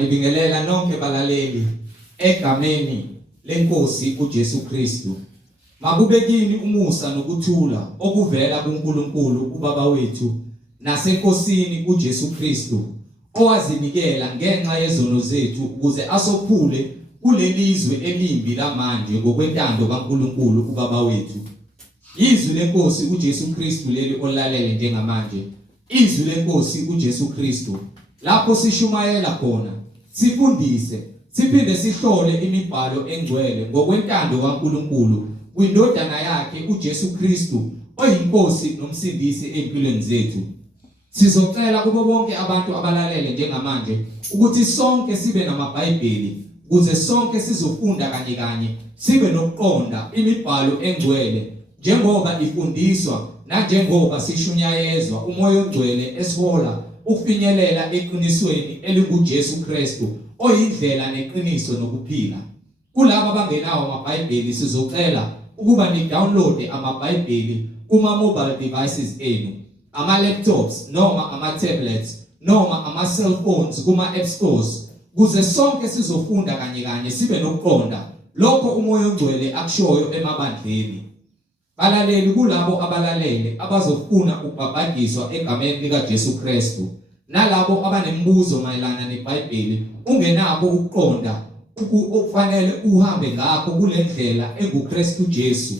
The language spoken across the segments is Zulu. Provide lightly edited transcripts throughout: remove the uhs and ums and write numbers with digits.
nibingelela nonke balaleli egameni Lenkosi Ujesu Kristu. Makube kini umusa nokuthula okuvela kuNkulunkulu uBaba wethu naseNkosini uJesu Kristu, owazinikela ngenxa yezono zethu ukuze asophule kulelizwe elimbi lamanje ngokwentando kaNkulunkulu uBaba wethu. Izwi leNkosi uJesu Kristu leli olalele njengamanje. Izwi leNkosi uJesu Kristu lapho sishumayela khona, sifundise, siphinde sihlole imibhalo engcwele ngokwentando kaNkulunkulu kwindodana yakhe uJesu Kristu oyinkosi nomsindisi empilweni zethu. Sizocela kubo bonke abantu abalalele njengamanje ukuthi sonke sibe namaBhayibheli ukuze sonke sizofunda kanye kanye, sibe nokuqonda imibhalo engcwele njengoba ifundiswa nanjengoba sishunyayezwa umoya ongcwele esihola ukufinyelela eqinisweni elinguJesu Kristu oyindlela neqiniso nokuphila. Kulabo abangenawo amaBhayibheli sizocela ukuba ni-download amaBhayibheli kuma-mobile devices enu, ama-laptops noma ama-tablets noma ama-cellphones kuma-app stores, kuze sonke sizofunda kanye kanye sibe nokuqonda lokho umoya ongcwele akushoyo emabandleni. Balaleli, kulabo abalalele abazofuna ukubhabhadiswa egameni likaJesu Kristu, nalabo abanemibuzo mayelana neBhayibheli ungenabo ukuqonda okufanele uhambe ngakho kule ndlela enguKristu Jesu,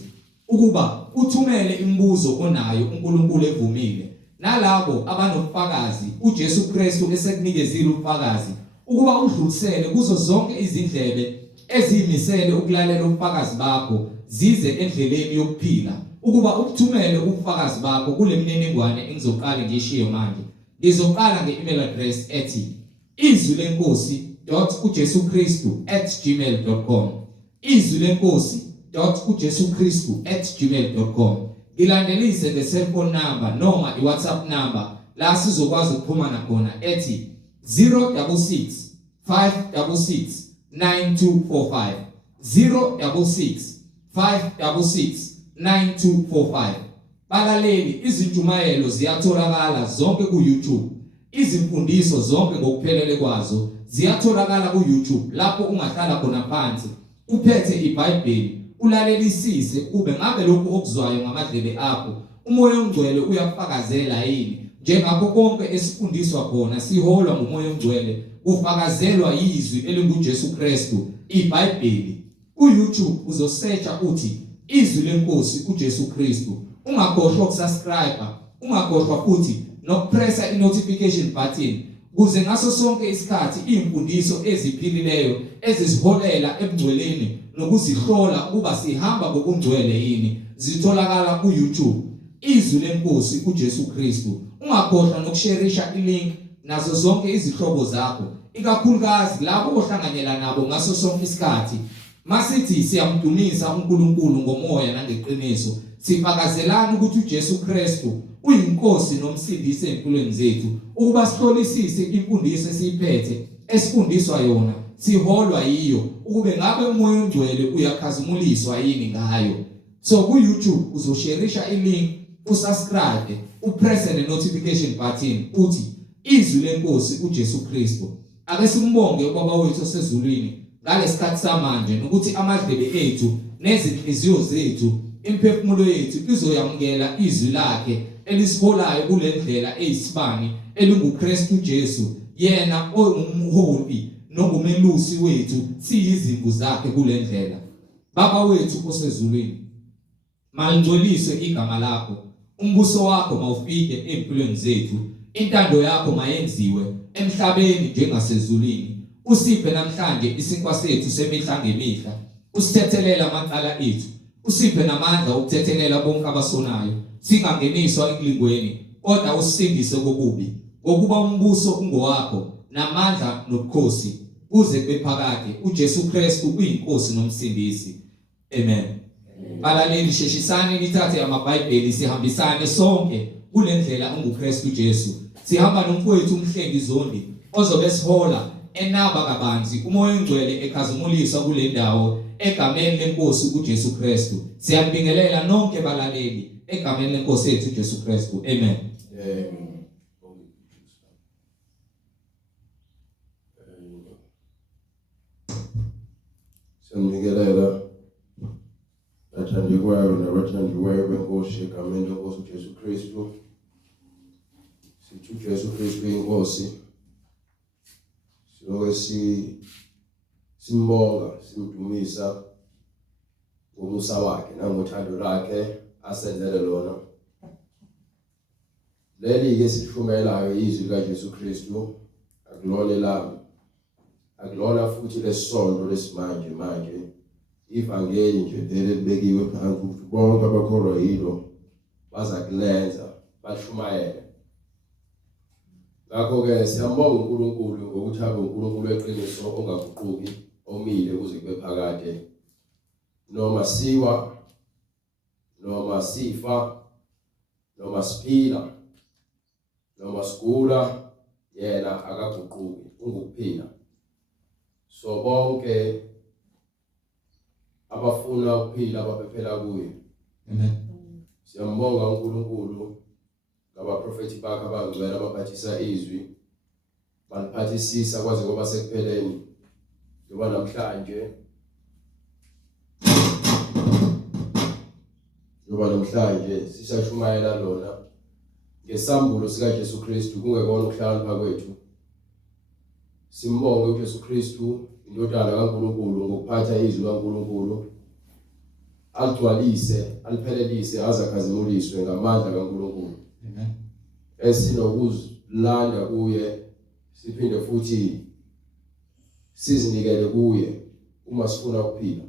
ukuba uthumele imibuzo onayo uNkulunkulu evumile, nalabo abanobufakazi uJesu Kristu esekunikezile ubufakazi ukuba udlulisele kuzo zonke izindlebe ezimisele ukulalela ubufakazi bakho zize endleleni yokuphila, ukuba ukuthumele ubufakazi bakho kule mininingwane engizoqala ngishiye manje. Ngizoqala nge-email address ethi izwilenkosi.ujesukristu@gmail.com, izwilenkosi.ujesukristu@gmail.com. Ngilandelise nge-cellphone number noma i-WhatsApp number la sizokwazi ukuxhumana khona ethi 066 566 9245, 066 566 9245. Balaleli, izinjumayelo ziyatholakala zonke ku-YouTube. Izimfundiso zonke ngokuphelele kwazo ziyatholakala ku-YouTube, lapho ungahlala khona phansi uphethe iBhayibheli ulalelisise kube ngabe lokhu okuzwayo ngamadlebe akho umoya ongcwele uyakufakazela yini. Njengakho konke esifundiswa khona siholwa ngumoya ongcwele, ufakazelwa yizwi elinguJesu Kristu, iBhayibheli. Ku-YouTube uzosearcha uthi izwi lenkosi uJesu Kristu. Ungakhohlwa ukusubscribe, ungakhohlwa futhi nokupressa i-notification button ukuze ngaso sonke isikhathi imfundiso eziphilileyo ezisiholela ebungcweleni nokuzihlola ukuba sihamba ngokungcwele yini zitholakala ku-YouTube, izwi lenkosi uJesu Kristu. Ungakhohlwa nokusharisha i-link nazo zonke izihlobo zakho, ikakhulukazi labo ohlanganyela nabo ngaso sonke isikhathi. Masithi siyamdumisa uNkulunkulu ngomoya nangeqiniso, sifakazelana ukuthi uJesu Kristu uyinkosi nomsindisi empilweni zethu, ukuba sihlolisise imfundiso esiyiphethe esifundiswa yona, siholwa yiyo, ukube ngabe umoya ongcwele uyakhazumuliswa yini ngayo. So ku-YouTube uzosharisha i-link, usubscribe, upress the notification button uthi izwi lenkosi uJesu Kristu. Ake simbonge uBaba wethu osezulwini ngalesikhathi samanje nokuthi amadlebe ethu nezinhliziyo zethu imphefumulo yethu izoyamukela izwi lakhe elisiholayo kule ndlela eyisibani elinguKristu Jesu, yena ongumholi nokumelusi wethu, siyizimvu zakhe kule ndlela. Baba wethu osezulwini, malingcoliswe igama lakho, umbuso wakho mawufike empilweni zethu, intando yakho mayenziwe emhlabeni njengasezulwini. Usiphe namhlanje isinkwa sethu semihla ngemihla, usithethelela amacala ethu, usiphe namandla okuthethelela bonke abasonayo, singangeniswa ekulingweni kodwa usindise kokubi, ngokuba umbuso ungowakho namandla nobukhosi kuze kube phakade. uJesu Kristu uyinkosi nomsindisi. Amen. Balaleli, sheshisane nithathe amaBhayibheli sihambisane sonke kule ndlela unguKristu Jesu. Sihamba nomfowethu umhlengi zondi ozobe sihola enaba kabanzi umoya ongcwele ekhazimulisa kule ndawo egameni lenkosi uJesu Kristu. Siyambingelela nonke balaleli egameni lenkosi yethu uJesu Kristu. Amen. Amen. Siyamnikelela bathandiweyo nabathandiweyo benkosi egameni lenkosi uJesu Kristu. Sithi uJesu Kristu inkosi. Siloke simbonga, simdumisa ngomusa wakhe nangothando lwakhe asenzele lona. Leli ke sithumelayo izwi likaJesu Kristu akulona elami. Akulona futhi lesonto lesimanje manje. Ivangeli nje lelibekiwe phansi ukuthi bonke abakholwa yilo baza kulenza bashumayele. Ngakho ke siyambonga uNkulunkulu ngokuthi abe uNkulunkulu weqiniso ongaguquki, omile kuze kube phakade. Noma siwa, noma sifa, noma siphila, noma sigula, yena akaguquki, ungukuphila. So bonke abafuna ukuphila abaphephela kuye. Amen. Siyambonga uNkulunkulu ngabaprofeti bakhe abangcwele abaphathisa izwi, baliphathisisa kwaze kwaba sekupheleni. Ngoba namhlanje sisashumayela lona ngesambulo sikaJesu Kristu kungekona ukuhlakanipha kwethu. Simbonge uJesu Kristu indodana kaNkulunkulu ngokuphatha izwi kaNkulunkulu, agcwalise, aliphelelise, azakhazimuliswe ngamandla kaNkulunkulu. Amen. Esinokuzilanda kuye, siphinde futhi sizinikele kuye uma sifuna ukuphila.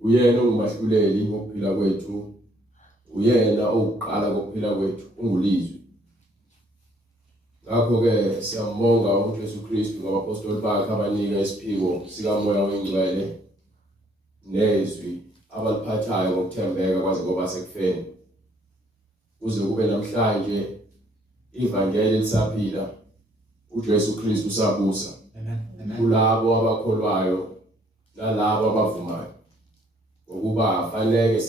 Uyena ongumahluleli wokuphila kwethu, uyena oqala kokuphila kwethu, ungulizwi. Ngakho ke siyambonga uJesu Kristu ngabapostoli bakhe abanika isiphiwo sikamoya oyingcwele nezwi abaliphathayo ngokuthembeka kwaze kwaba sekufeni. Kuze kube namhlanje ivangeli lisaphila, uJesu Kristu usabusa. Amen. Kulabo abakholwayo nalabo abavumayo. Ngokuba fanele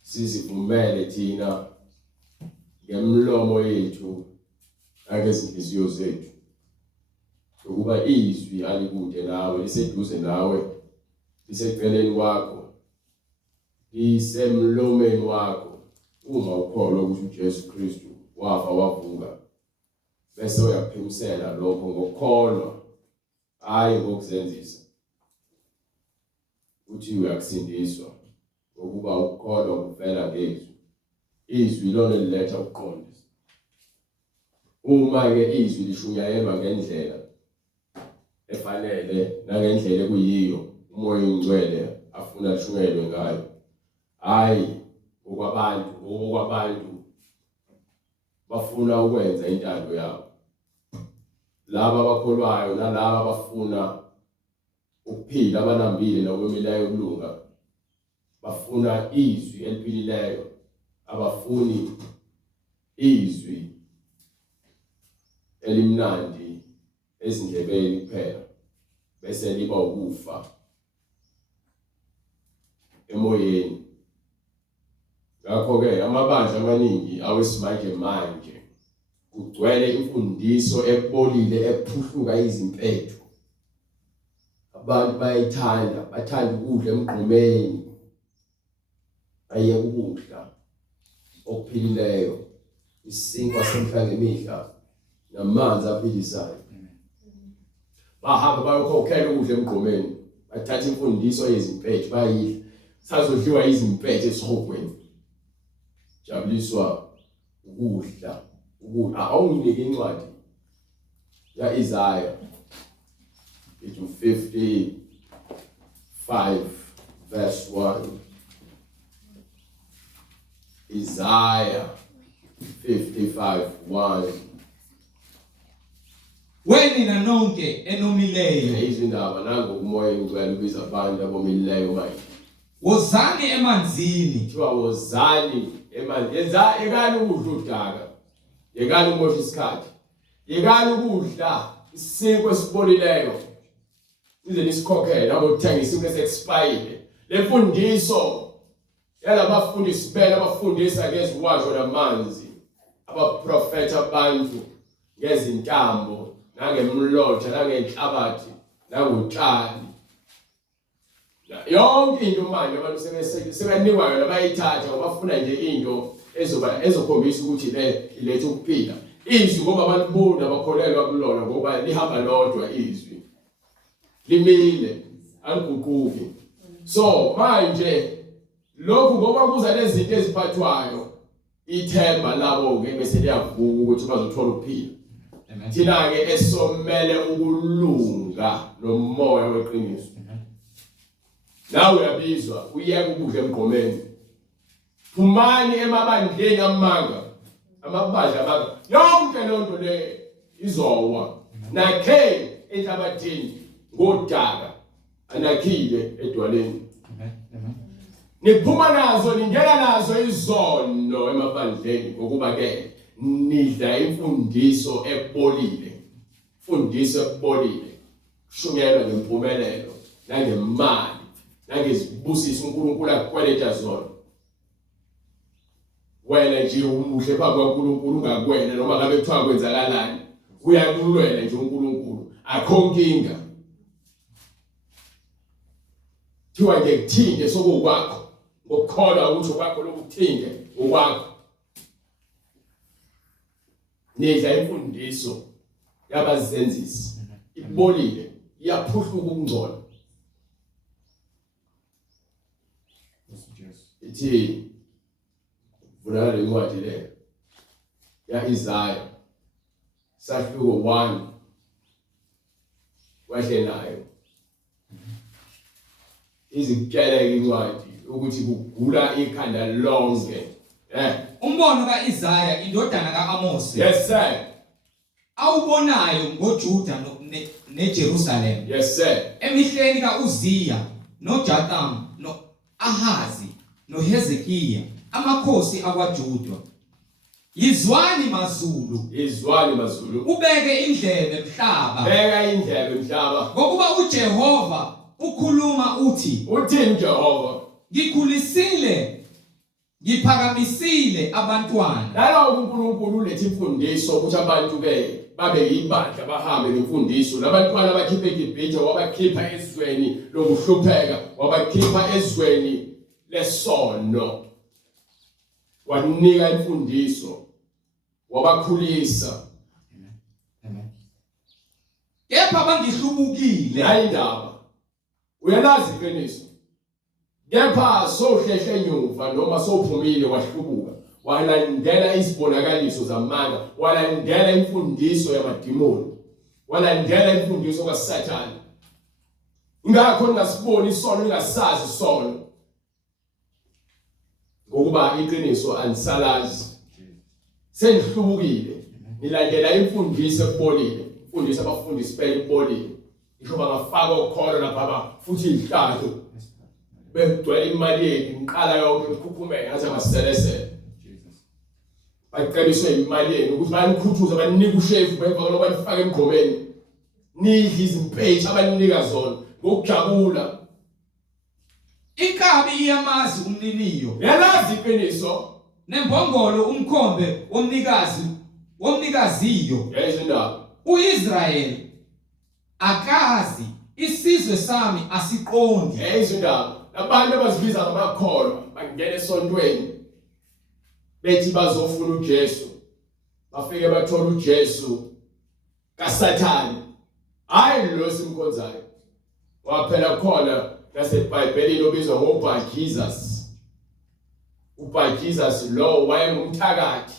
sizivumele thina ngemlomo yethu nangezinhliziyo zethu ukuba izwi alikude nawe, liseduze nawe, liseceleni kwakho, lisemlomeni wakho. Uma ukholwa ukuthi uJesu Kristu wafa wavuka, bese uyaphimisela lokho ngokukholwa, hayi ngokuzenzisa. Uthi uyakusindiswa ngokuba ukukholwa kuvela ngezwi. Izwi lona liletha ukuqondisa. Uma ke izwi lishunyayelwa ngendlela efanele nangendlela kuyiyo umoya oyingcwele afuna lishunyayelwe ngayo, hayi okwabantu bafuna ukwenza intando yabo. Laba abakholwayo nalaba abafuna ukuphila abanambile nokwemilayo yokulunga bafuna izwi eliphilileyo, abafuni izwi elimnandi ezindlebeni kuphela bese liba ukufa emoyeni. Ngakho ke amabandla amaningi awesimanje manje kugcwele imfundiso ebolile ephuhluka izimpethu. Abantu bayithanda, bathanda ukudla emgqomeni, ayeke ukudla okuphilileyo, isinkwa semihla ngemihla namanzi aphilisayo. Bahamba bayokhokhela ukudla emgqomeni, bathatha imfundiso yezimpethu bayidla, sazodliwa izimpethu esihogweni. Jabuliswa ukudla. Awunginike incwadi ya Isaiah into 55 verse 1. Isaiah 55:1. Wenina nonke enomileyo, Izindaba nango umoya ngicela ubiza abantu abomileyo manje. wozani emanzini. Kuthiwa wozani emanzini. Yekani ukudla udaka. Yekani umosha isikhathi. Yekani ukudla isinkwa esibolileyo. Nize nisikhokhele abothenga isinkwa esexpired. Le mfundiso yalabafundisi bela abafundisa ngeziwazo namanzi, abaprofeta abantu ngezintambo nangemlotha nangenhlabathi nangutshani. Yonke into manje abantu sebanikwa yona bayithatha ngoba bafuna nje into ezokhombisa ukuthi ilethe ukuphila. Izwi ngoba abantu bona bakholelwa kulona ngoba lihamba lodwa izwi. Limile aliguquki. So manje lokhu ngoba kuza lezi zinto eziphathwayo ithemba labo ke bese liyavuka ukuthi bazothola ukuphila. Thina ke esomele ukulunga nomoya weqiniso. Nawe uyabizwa uyeka ukudla emgqomeni. Phumani emabandleni amanga. Amabandla amanga. Yonke lonto le izowa. Nakhe enhlabathini ngodaka. Anakhile edwaleni. Niphuma nazo ningena nazo izono emabandleni ngokuba ke nidla imfundiso ebolile. Imfundiso ebolile. Kushunyelwa ngempumelelo nangemali. Nangezibusiso uNkulunkulu akweleta zona. Wena nje umuhle phambi kaNkulunkulu ungakwena noma ngabe kuthiwa kwenzakalani. Uyakulwela nje uNkulunkulu. Akho nkinga. Thiwa nje kuthinde sokukwakho. Ngokukholwa ukuthi kwakho lokuthinde okwakho. Nidla imfundiso yabazenzisi. Ibolile, iyaphuhluka ukungcola. Ithi vula le ncwadi le ya Isaya sahluko 1 wahle nayo izikeleke incwadi ukuthi kugula ikhanda lonke. Umbono kaIsaya indodana kaAmose. Yes sir. Awubonayo ngoJuda neJerusalem. Yes sir. Emihleni kaUziya noJotham noAhazi noHezekiya amakhosi akwaJuda. Yizwani mazulu. Izwani mazulu. Ubeke indlebe mhlaba. Beka indlebe mhlaba. Ngokuba uJehova ukhuluma uthi. Uthini Jehova? Ngikhulisile, ngiphakamisile abantwana. Nalo uNkulunkulu ulethe imfundiso ukuthi abantu babe yibandla bahambe ngemfundiso. Labantwana bakhiphe iGibhithe wabakhipha ezweni lokuhlupheka, wabakhipha ezweni lesono. Wanika imfundiso, wabakhulisa. Amen. Kepha bangihlubukile. Hayi indaba. Uyalazi iqiniso. Kepha sohlehle nyuva noma sophumile wahlubuka. Walandela izibonakaliso zamanga, walandela imfundiso yamadimoni, walandela imfundiso kaSathane. Ingakho ningasiboni isono, ningasazi isono. Ngokuba iqiniso anisalazi. Sendihlubukile. Nilandela imfundiso ebolile. Imfundiso abafundisi phela ibolile. Isho bangafaka ukholo lapha futhi inhlanhla. Begcwele imali yethu ngiqala yonke ukukhuphumela ngathi amaselesele. Baqaliswe imali yenu ukuthi banikhuthuze baninike ushefu bemva loba nifake emgqomeni. Nidle izimpethu abanika zona ngokujabula. Inkabi iyamazi umniniyo. Yalazi iqiniso. Nembongolo umkhombe womnikaziyo. Yayizindaba. uIsrayeli akazi, isizwe sami asiqondi. Yayizindaba. Abantu abazibiza ngamakholwa bangena esontweni bethi bazofuna uJesu. Bafike bathola uJesu kaSathane. Hayi lo simkhonzayo. Waphela khona naseBhayibhelini obizwa ngoBajisus. uBajisus lo wayengumthakathi.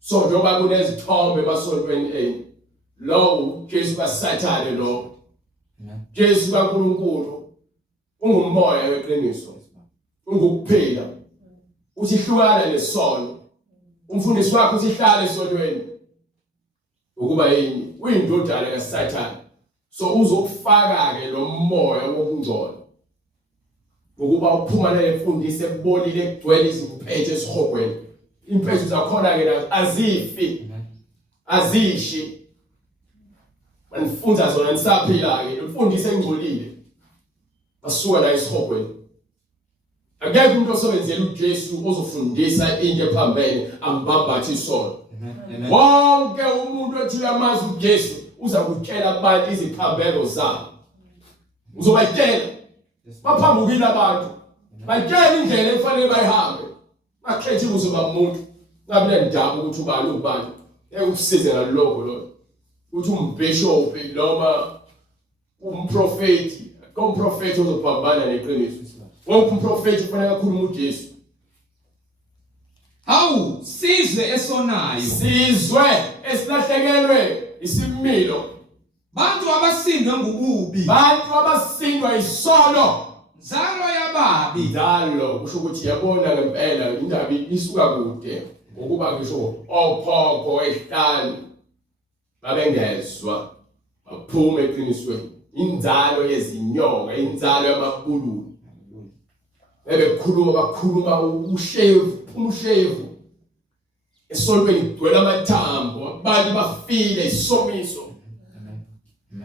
So njengoba kunezithombe basontweni lo uJesu kaSathane lo. Jesu kaNkulunkulu ungumoya weqiniso. Ungukuphila. Uthi hlukana nesono. Umfundisi wakhe uthi hlala esonweni. Ukuba yini? Uyindodana kaSathane. So uzokufaka ke lo moya wokungcola. Ukuba uphuma nemfundiso ebolile egcwele izimpethu esihogweni. Impethu zakhona ke azifi. Azishi. Manifunza zona nisaphila ke imfundiso engcolile. Basuka la esihogweni. Akekho umuntu osebenzela uJesu ozofundisa into ephambene ambambathi isono. Wonke umuntu othi uyamazi uJesu uza kutshela abantu iziphambeko zabo. Uzobatshela baphambukile abantu. Batshela indlela efanele bayihambe. Bakhethe uzoba umuntu. Ngabe ndaba ukuthi ubani ubani. Ukusize ngalokho lo. Uthi umbishop noma umprofeti, komprofeti ozobhambana neqiniso. Wonke umprofeti kufanele akhulume uJesu. Hawu sizwe esonayo. Sizwe esilahlekelwe isimilo. Bantu abasindwe ngububi. Bantu abasindwa isono. Nzalo yababi. Njalo kusho ukuthi yabona ngempela indaba isuka kude. Ngokuba ngisho okhokho ehlanu babengezwa baphume eqinisweni. Inzalo yezinyoka, inzalo yamabululu. Bakhuluma ushevu. Esontweni kugcwele amathambo, abantu bafile isomiso.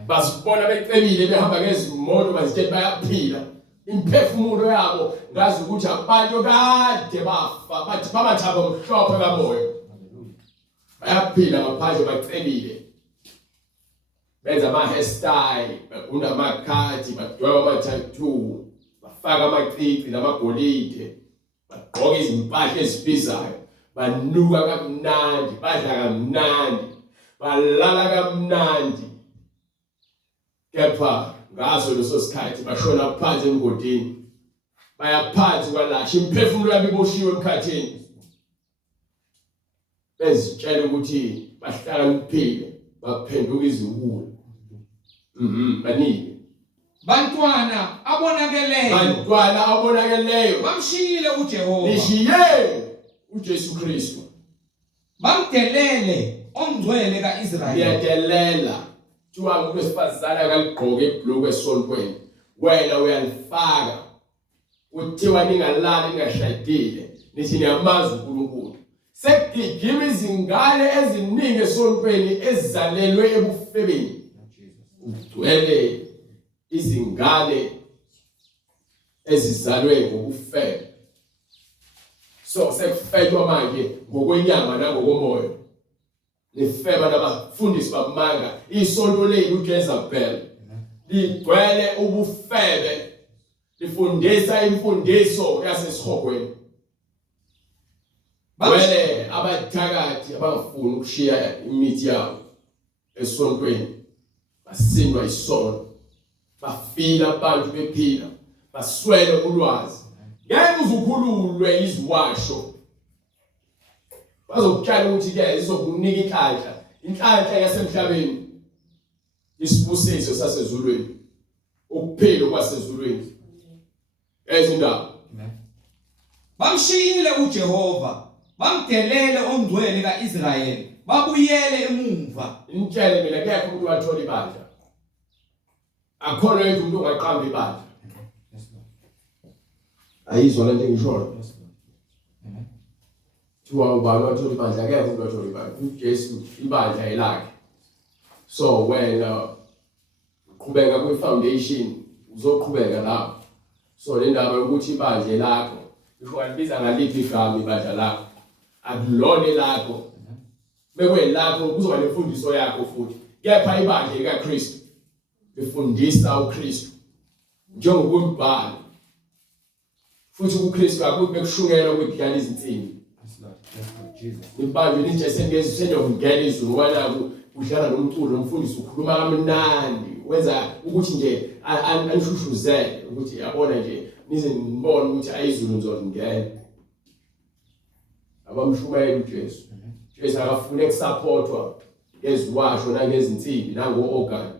Basibona becebile behamba ngezimoto bazitshela bayaphila. Imphefumulo yabo ngazi ukuthi abantu kade bafa, bathi babathaba omhlophe kamoya. Bayaphila ngaphandle bacebile. Benza ama-hairstyle, bagunda amakhadi, badweba ama-tattoo, bafaka amacici namagolide, bagqoka izimpahla ezibizayo, banuka kamnandi, badla kamnandi, balala kamnandi. Kepha ngaso leso sikhathi bashona phansi emgodini. Bayaphansi kwalasha imphefumulo yabo iboshiwe emkhathini. Bezitshela ukuthi bahlakaniphile, baphenduka iziwula. Baningi. Bantwana abonakeleyo. Bamshiyile uJehova. Nishiye uJesu Kristu. Bamdelele ongcwele kaIsrayeli. Yadelela. Kuthiwa umuntu wesifazane akaligqoke ibhuluku esontweni. Wena uyalifaka. Kuthiwa ningalali ningashadile. Nithi niyamazi uNkulunkulu. Sekugijima izingane eziningi esontweni ezizalelwe ebufebeni. Ugcwele izingane ezizalwe ngokufeba. So sekufetshwa manje ngokwenyama nangokomoya. Nifeba nabafundisi bamanga isonto leli uJezebel. Ligcwele ubufebe. Lifundisa imfundiso yasesihogweni. Wele abathakathi abafuna ukushiya imithi yabo esontweni. Basindwa isono. Bafila abantu bephila. Baswele ulwazi. Ngeke uzukhululwe iziwasho. Bazokutshela ukuthi ke izokunika inhlanhla yasemhlabeni. Isibusiso sasezulwini. Ukuphila kwasezulwini. Ezindaba. Bamshiyile uJehova. Bamdelele ongcwele kaIsrayeli. Babuyele emuva. Intshele mina kuyakho umuntu wathola ibandla. Akhona yethu umuntu ongaqamba ibandla. Ayizwa lento engishoyo. Thiwa ubani wathola ibandla kuyakho umuntu wathola ibandla. uJesu ibandla elakhe. So wena uqhubeka kwi-foundation uzoqhubeka lapho. So le ndaba ukuthi ibandla lakho isho alibiza ngaliphi igama ibandla lakho. Akulone lakho. Bekwe lapho kuzoba nemfundiso yakho futhi. Kepha ibandla likaKristu lifundisa uKristu njengokumbhalo. Futhi uKristu akukho bekushungela ukudlala izinsimbi. Ibandla linje sengezwe ngene izulu wala udlala nomculo nomfundisi ukhuluma kamnandi wenza ukuthi nje anishushuzele ukuthi yabona nje nize ngibone ukuthi ayizulu ngizongena. Abamshumayela uJesu. Jesu akafune ukusupportwa ngeziwasho nangezinsimbi nango-organ.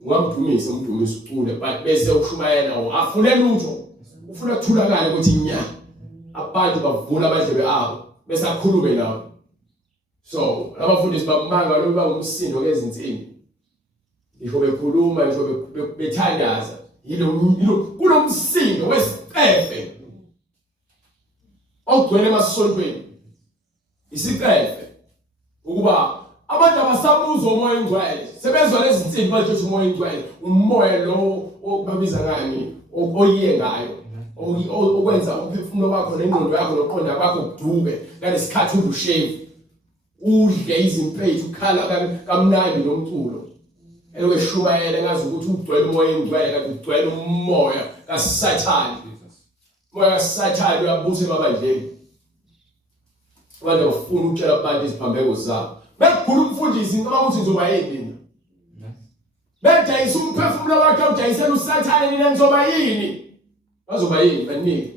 Ungamdumisa umdumisa ucule but bese ushumayela afune lutho. Ufuna ukutholakala ukuthi nya abantu bavula amadlebe abo bese akhulume nabo. So abafundisi bamanga loba umsindo ngezinsimbi. Ngisho bekhuluma ngisho bethandaza kulomsindo wesiqefe ogcwele emasontweni. Isiqefe ukuba abantu abasabuza umoya engcwele sebezwa lezi zinsimbi bathi umoya engcwele umoya lo obabiza ngani oyiye ngayo okwenza umphefumulo wakho nengqondo yakho noqonda kwakho kuduke ngalesikhathi udushevu udle izimpethu ukhala kamnandi nomculo. elokeshumayela ngazi ukuthi ugcwele umoya engcwele kanti ugcwele umoya kaSathane. Umoya kaSathane uyabusa emabandleni. Abantu bafuna ukutshela abantu iziphambeko zabo. Bekugula umfundisi noma uthi ngizoba yini? Bedayisa umphefumulo wakhe udayisela uSathane nina nizoba yini? Bazoba yini banike?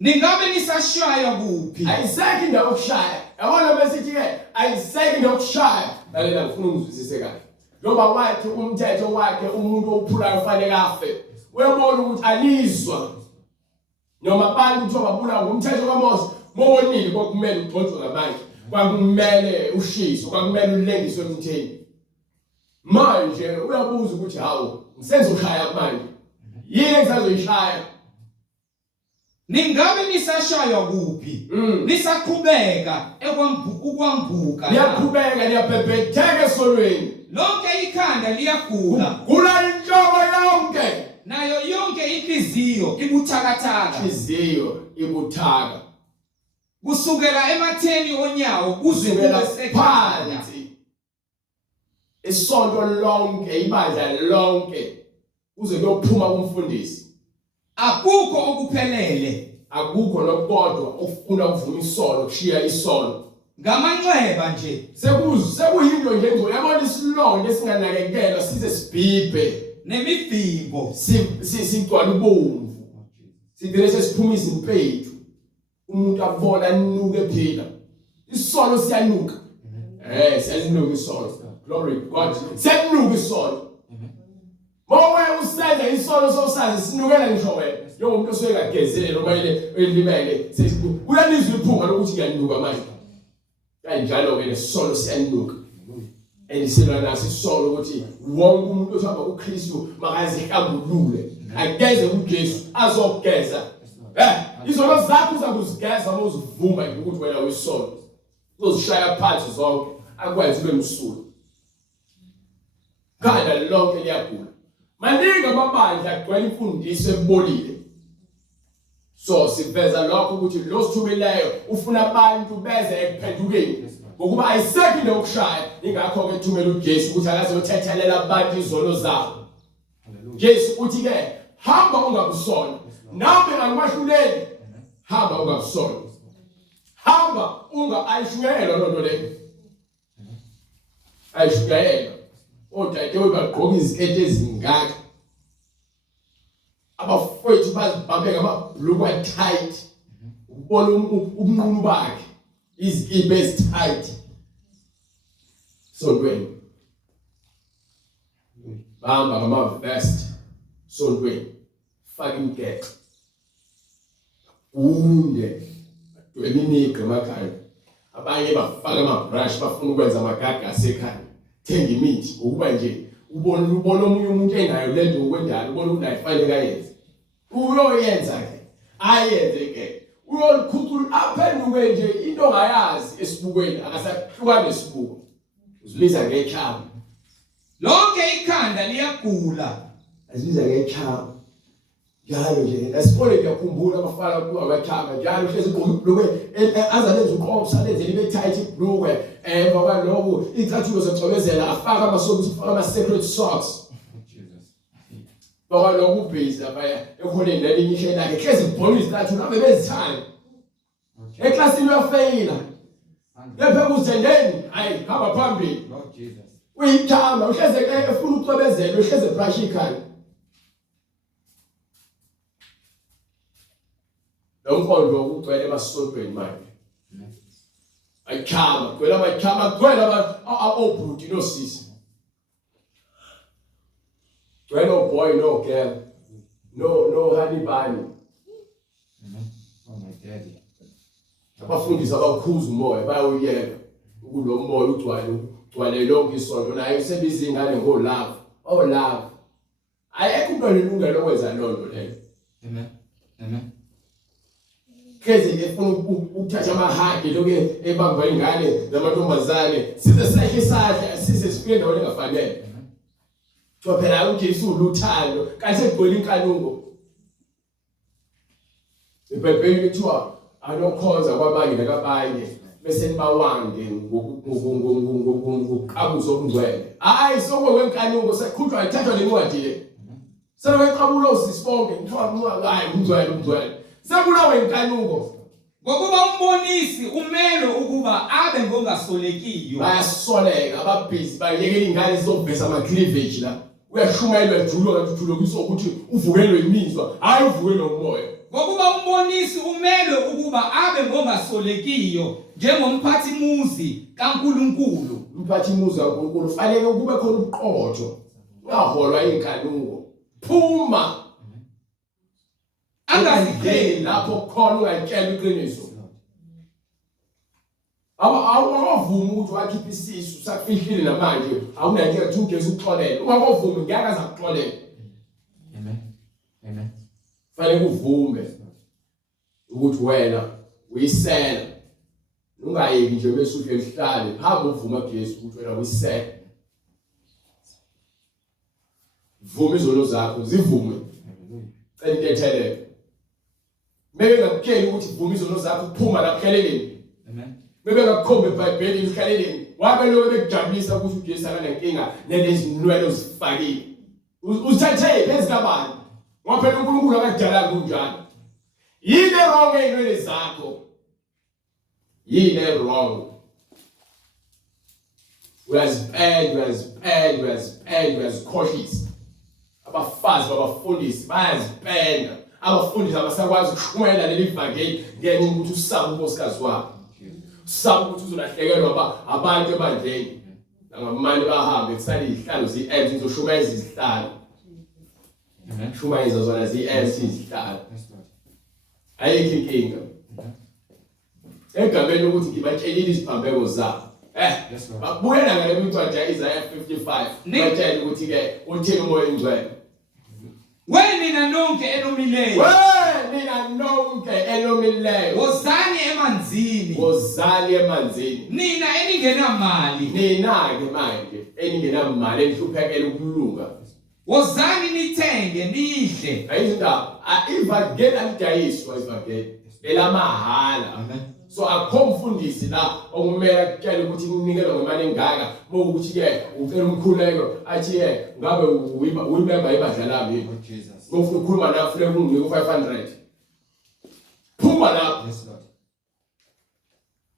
Ningabe nisashaya kuphi? Ayiseki indawo yokushaya. Yabona besithi ke ayiseki indawo yokushaya. Lalela ngifuna ungizwisise kahle. Ngoba wathi umthetho wakhe umuntu ophulayo kufanele afe. Uyabona ukuthi alizwa. Noma abantu kuthi babula ngomthetho kaMose, mowonile kwakumele ugxothwe ngabantu. Kwakumele ushiso, kwakumele ulengiswe emtheni. Manje uyabuza ukuthi hawo, ngisenzoshaya manje. Yini engisazoyishaya? Ningabe nisashaya kuphi? Nisaqhubeka ukwambuka. Niyaqhubeka niyabhebhetheka esonweni. Lonke ikhanda liyagula. Gula inhloko yonke. Nayo yonke inhliziyo ibuthakathaka. Inhliziyo ibuthaka. Kusukela ematheni onyawo kuze kube phansi. Isonto lonke, ibandla lonke kuze kuyophuma kumfundisi. Akukho okuphelele, akukho nokukodwa okufuna ukuvuma isono, kushiya isono. Ngamanxeba nje sekuyinto nje engcwele. Yabona isilonda esinganakekelwa size sibhibhe nemivimbo sigcwala ubomvu. Sigcine sesiphuma izimpethu. Umuntu abona anuke phela. Isono siyanuka. Siyanuka isono. Glory to God. Siyanuka isono. Mowe usenza isono sosazi sinukela ngisho wena. Njengomuntu osuyekagezele noma elimele. Uyanizwa iphunga lokuthi kuyanuka manje. Kanjalo ke lesono siyanuka. Elisilwa naso isono ukuthi wonke umuntu ohamba kuKristu makazihambulule. Ageze uJesu azogeza. Izono zakho uzakuzigeza uma uzivuma ukuthi wena uyisono. Uzishaya phansi zonke akwenze ube msulu. Khanda lonke liyagula. Maningi amabandla agcwele imfundiso ebolile. So siveza lokho ukuthi lo sithumeleyo ufuna abantu beze ekuphendukeni. Ngokuba ayiseki into yokushaya, ingakho ke thumela uJesu ukuthi akazothethelela abantu izono zabo. Jesu uthi ke hamba ungabusona. Nawe angibahluleli. Hamba ungabusona. Hamba ayishukela lonto leyo. Ayishukela. Odadewethu bagqoka izikete ezingaka. Abafowethu bazibambe ngamabhulukwe tight. Ubona ubunqunu bakhe. Izikipa ezitight. Sontweni. Bahamba ngama-vest. Sontweni. Faka imigexo. Unde. Dwelinike emakhaya. Abanye bafaka ama-brush bafuna ukwenza amagagasi ekhaya. Thenga imithi ukuba nje ubona omunye umuntu enayo lento okwendala ubona ukuthi ayifanele kayenze. Uyoyenza ke. Ayenze ke. Uyolikhukula aphenduke nje into ongayazi esibukweni akasahluka nesibuko. Uzibiza ngekhaya. lonke ikhanda liyagula. Azibiza ngekhaya. Njalo nje esibole ngiyakhumbula abafana kuwa bathamba njalo hlezi igqoke azalenza uqobo salenze libe tight ibhlukwe ngoba lokho icathulo zocobezela afaka amasocks ufaka ama-sacred socks. Ngoba lokho ubhizi lapha ekhoneni lelinye ihlelo lakhe hlezi ibhola izicathulo abe bezithanda. Eklasini uyafeyila. Lapha kuzendeni hayi hamba phambili. Lord Jesus. Uyithamba uhleze efuna ukucobezela uhleze brush ikhanda. Lomkhondo ukugcwele emasontweni manje. Aykhama, kwela abakhama, kwela obhuti nosisi. Kwela boy no girl. No honey bunny. Oh my daddy. Abafundisi abakhuza umoya bayawuyeka. Ukulo moya ugcwale lonke isonto naye usebiza ingane ngolove. Oh love. Ayekho umuntu olungelo lokwenza lonto leyo. Amen. Amen. Keze ngifuna ukuthatha amahagi loke ebamba ingane zamantombazane size sehle isandla size sifike endaweni engafanele. Thola phela uJesu uluthando kanti egcwele inkalungo. IBhayibheli lithiwa anokhonza kwabanye nakabanye bese nibawande ngokuqabuza okungcwele. Hayi sokwenkanuko seqhutshwa ithathwa lencwadi le. Sebeqabula usisibonke ngithiwa hayi ungcwele. Sekulawe inkanuko. Ngokuba umbonisi umele ukuba abe ngongasolekiyo. Bayasoleka ababhizi bayekela ingane zizobhesa ama cleavage la. Uyashumayelwa ejulwa kanti uthulokiswa ukuthi uvukelwe imizwa, hayi uvukelwe umoya. Ngokuba umbonisi umele ukuba abe ngongasolekiyo njengomphathi muzi kaNkulunkulu. Umphathi muzi kaNkulunkulu fanele kube khona ubuqotho. Ungaholwa inkanuko. Phuma. Angazigcini lapho khona ungayitshela iqiniso. Awavumi ukuthi wakhipha isisu sakufihlile namanje awunankinga ukuthi uGesu ukuxolela. Uma kovumi ngeke azakuxolela. Amen. Fanele uvume ukuthi wena uyisela. Ungayeki nje bese uhleli hlale phambi uvuma uGesu ukuthi wena uyisela. Vuma izono zakho zivume. Cela into ethelele. Meke ngakutshela ukuthi vuma izono zakho kuphuma lapha ekhaleleni. Amen. Bebe ngakhombe eBhayibhelini ikhaleleni. Wabe lo bekujabulisa ukuthi uJesu akanenkinga nelezi zinwele ozifakile. Uzithathe phezulu kabani? Ngoba phela uNkulunkulu akadala kunjalo. Yini wrong einwele zakho? Yini wrong? Uyazikhohlisa. Abafazi babafundisi bayazipenda. Abafundisi abasakwazi ukushumela leli vangeli ngenxa ukuthi usaba unkosikazi wakho. Usaba ukuthi uzolahlekelwa abantu ebandleni. Ngamanye bahambe kusale izihlalo zi-empty uzoshumayeza izihlalo. Shumayeza zona zi-empty izihlalo. Ayikho inkinga. Egameni ukuthi ngibatshelile iziphambeko zabo. Bakubuyela ngale incwadi ya-Isaiah 55. Batshela ukuthi ke uthini umoya engcwele. Nina nonke enomileyo. Nina nonke enomileyo. Wozani emanzini. Nina eningenamali. Nina-ke manje eningenamali enihluphekela ukulunga. Wozani nithenge nidle. Ayizindaba ivangeli alidayiswa ivangeli elamahala. So akho mfundisi la okumele akutshele ukuthi unikelwe ngemali engaka mokuthi ke ucela umkhuleko athi ngabe uyimember ebadlalayo yini Jesus ngofuna ukukhuluma nawe ufike kunginike 500 phuma lapho. Yes Lord.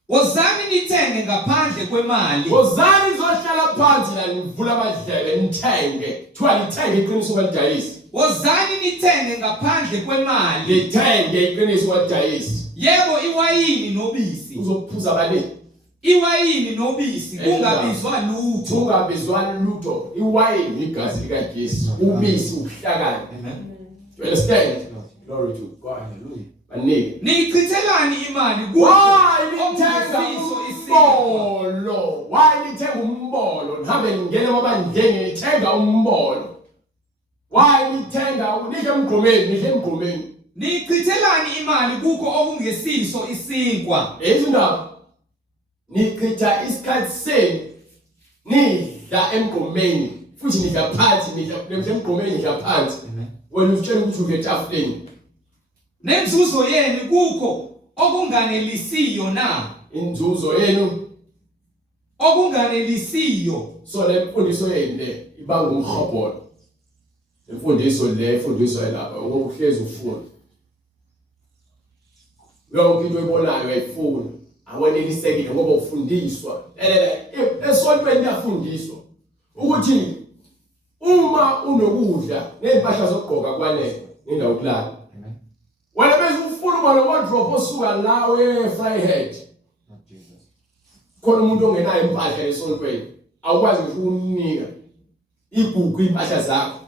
Wozani nithenge ngaphandle kwemali. Wozani zohlala phansi la nivula amadlebe nithenge kuthiwa lithenge iqiniso kalidayisi. Wozani nithenge ngaphandle kwemali. Lithenge iqiniso kalidayisi. Yebo iwayini nobisi. Uzophuza abaningi. Iwayini nobisi kungabizwa lutho. Kungabizwa lutho. Iwayini igazi likaJesu. Ubisi ubuhlakani. Amen. You understand? Glory to God. Hallelujah. Baningi. Nichithelani imali kubo. Why nithenga umbolo? Nihambe ngene mabandleni nithenga umbolo. Why nithenga unike emgqomeni. Nichithelani imali kuko okungesiso isinkwa. Izindaba. Nichitha isikhathi senu nidla emgqomeni futhi nidla phansi emgqomeni nidla phansi. Wena utshela ukuthi ungetafuleni. Nenzuzo yenu kuko okunganelisiyo na. Inzuzo yenu okunganelisiyo. So le mfundiso yenu le ibanga umhobolo. Le mfundiso lapha ukuhlezi ufuna. Yonke into ebonayo ayifuni. Awenelisekile ngoba ufundiswa. Esontweni liyafundiswa ukuthi uma unokudla nezimpahla zokugqoka kwanele nendawo yokulala. Wena bese ufuna uba no-wardrobe osuka lawe Vryheid. Khona umuntu ongenayo impahla esontweni awukwazi ngisho ukunika igugu impahla zakho.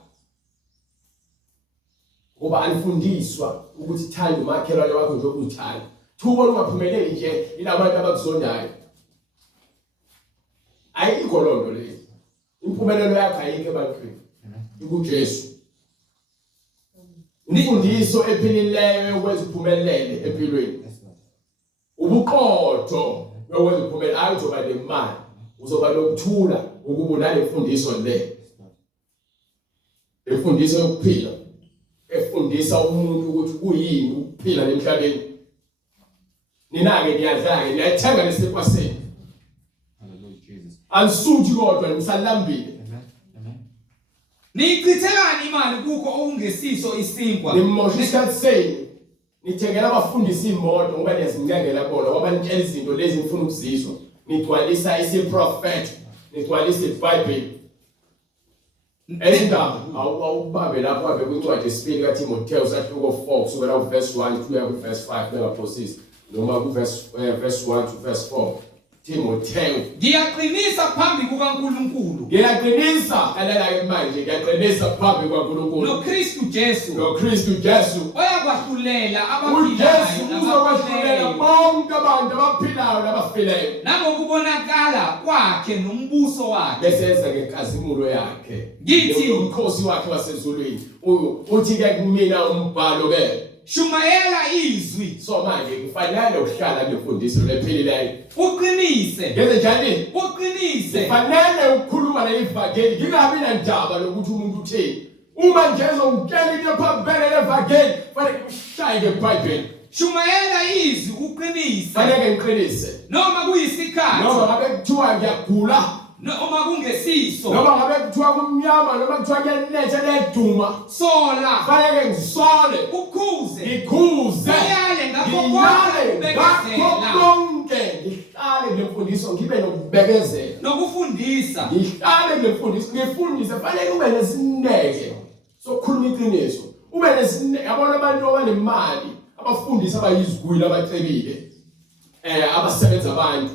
Ngoba alifundiswa ukuthi thanda umakhelwane wakho njengoba uzithanda. Thubona ungaphumeleli nje ilabantu abakuzondayo. Ayikho lonto leyo. Impumelelo yakho ayikho ebantwini. IkuJesu. Imfundiso ephilileyo ukwenza uphumelele empilweni. Ubuqotho ukwenza uphumelele ayithoba nemali. Uzoba lokuthula ukuba nale mfundiso le. Imfundiso yokuphila. Efundisa umuntu ukuthi kuyini ukuphila emhlabeni. Nina-ke niyadla-ke niyayithenga lesekwaseni. Hallelujah, Jesus. Anisuthi kodwa nisalambile. Nichithelani imali kukho okungesiso isinkwa. Nimosha isikhathi senu. Nithengela abafundisi imoto ngoba niyazinyangela bona ngoba nitshela izinto lezi nifuna ukuzizwa. Nigcwalisa isiprofeti, nigcwalisa iBhayibheli. Ezindaba awubambe lapho abe kwincwadi yesibili kaTimotheo sahluko 4 kusukela kuverse 1 kuya kuverse 5 bengaphosisi noma kuverse 1 to verse 4. Timotheo, ngiyaqinisa phambi kukaNkulunkulu. Ngiyaqinisa kalela manje ngiyaqinisa phambi kwaNkulunkulu. NoKristu Jesu. NoKristu Jesu. Oyakwahlulela uJesu uzokwahlulela abaphilayo. bonke abantu abaphilayo nabafileyo. Nangokubonakala kwakhe nombuso wakhe. Bese eza ngenkazimulo yakhe. Ngithi umkhosi wakhe wasezulwini. Uthi ke kumina umbhalo ke. Shumayela izwi. So manje kufanele ukuhlala ngemfundiso lephilileyo. Uqinise. Ngenze njani? Uqinise. Kufanele ukukhuluma levangeli ngingabi nandaba lokuthi umuntu uthini. Uma nje ezongitshela into phambene levangeli, fanele ngimshaye ngeBhayibheli. Shumayela izwi uqinise. Fanele ngiqinise. Noma kuyisikhathi. Noma ngabe kuthiwa ngiyagula. Noma kungesiso. Noma ngabe kuthiwa kumnyama noma kuthiwa kuyanetha leduma. Sola. Fanele ngisole. Ukhuze. Ngikhuze. Ngiyale ngakho konke. Ngihlale ngemfundiso ngibe nokubekezela. Nokufundisa. Ngihlale ngemfundiso ngifundise fanele ube nesineke. Sokhuluma iqiniso. Ube nesineke yabona abantu abanemali, abafundisi abayizigwili abacebile. Abasebenza abantu.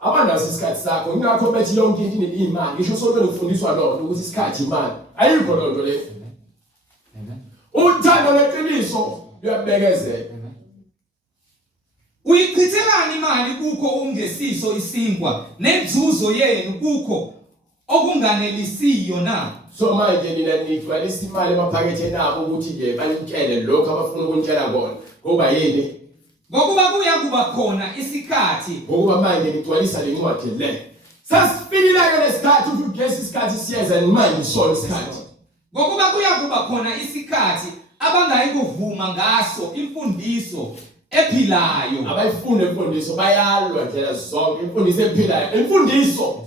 Abanaso isikhathi sakho ngakho bethi yonke into inemali. Ngisho sonke ukufundiswa lonto ukuthi isikhathi imali. Ayikho lonto le. Uthando leqiniso luyabekezela. Uyichithelani imali kukho okungesiso isinkwa nenzuzo yenu kukho okunganelisiyo na. So manje mina nigcwalisa imali emaphaketheni abo ukuthi nje banikele lokho abafuna ukuntshela kona. Ngoba yini? Ngokuba kuya kuba khona isikhathi. Ngokuba manje ngigcwalisa le ncwadi le. Sasifikile lesikhathi ukuthi ugesi isikhathi siyeza manje sona isikhathi. Ngokuba kuya kuba khona isikhathi abangayikuvuma ngaso imfundiso ephilayo. Abayifunda imfundiso bayalwa ndlela zonke imfundiso ephilayo. Imfundiso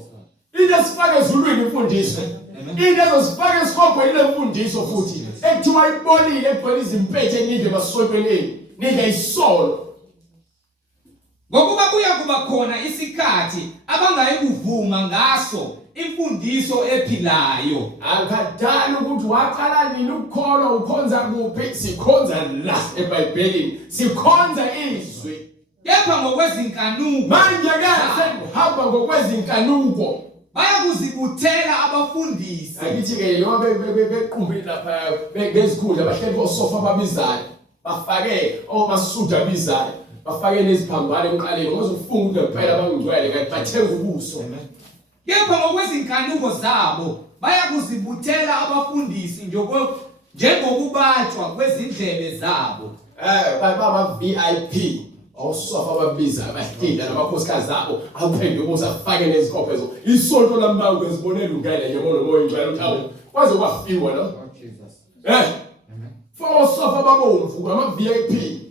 into esifake ezulwini imfundiso. Into ezosifaka esikhombeni lemfundiso futhi ekuthiwa ibolile egcwele izimpethe eningi emasontweni ninge isolo. Ngokuba kuya kuba khona isikhathi abangayikuvuma ngaso imfundiso ephilayo. Akadala ukuthi waqala nini ukukholwa ukhonza kuphi? Sikhonza la eBhayibhelini. Sikhonza izwi. Kepha ngokwezinkanuko. Manje ke sehamba ngokwezinkanuko. Bayakuzibuthela abafundisi. Akithi ke yoba bequmbile lapha bezikhundla bahleli kosofa ababizayo. Bafake omasuda abizayo. Bafake neziphambane emqaleni ngokufunga ukuthi kuphela bangcwele kanti bathenga ubuso. Kepha ngokwezinkanuko zabo bayakuzibuthela abafundisi njengokubatshwa kwezindlebe zabo. Baba VIP osofa ababiza abahlila nabakhosikazi zabo aphenduka afake nezikophezo. Isonto lambango ezibonela ungele nje monomoya njalo utawo. Kwaze kwafiwa no? Jesus. Osofa babomvu ama VIP.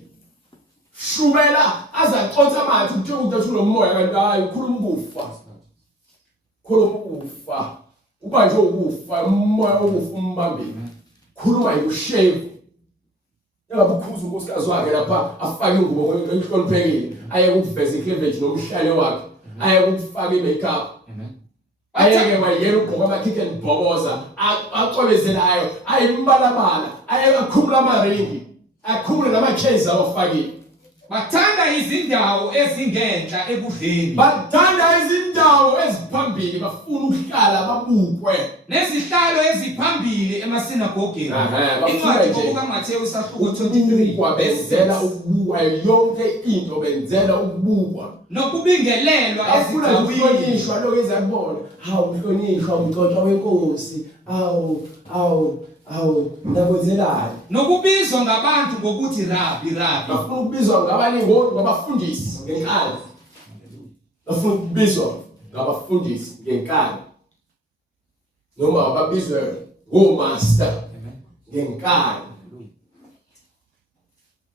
Shumela azaxotha amathe ukuthi ukuthi unomoya kanti hayi ukhuluma ukufa. Khuluma ukufa. Uba nje ukufa umoya okufa umbambile. Khuluma yikushevu. Engabukhuza unkosikazi wakhe lapha afake ingubo enhloniphekile. Aye ukuveza icleavage nomhlale wakhe. Aye ukufaka imakeup. Ayeke wayela ugqoka amakhikhe endibhokoza. Acobezelayo. Ayimbalabala. Aye akhumula amaringi. Akhumule namakhezi awafakile. Bathanda izindawo ezingenhla ekudleni. Bathanda izindawo eziphambili bafuna ukuhlala babukwe. Nezihlalo eziphambili emasinagogeni. Incwadi kaMathewu isahluko 23 benzela ukubukwa yonke into benzela ukubukwa. Nokubingelelwa ezihlonishwa lokho ezakubona. Hawu uhlonishwa umxoxo wenkosi. Ndakwenzelani? Nokubizwa ngabantu ngokuthi rabbi. Bafuna ukubizwa ngabalingi ngabafundisi ngenkani. Bafuna ukubizwa ngabafundisi ngenkani. Noma babizwe ngomaster ngenkani.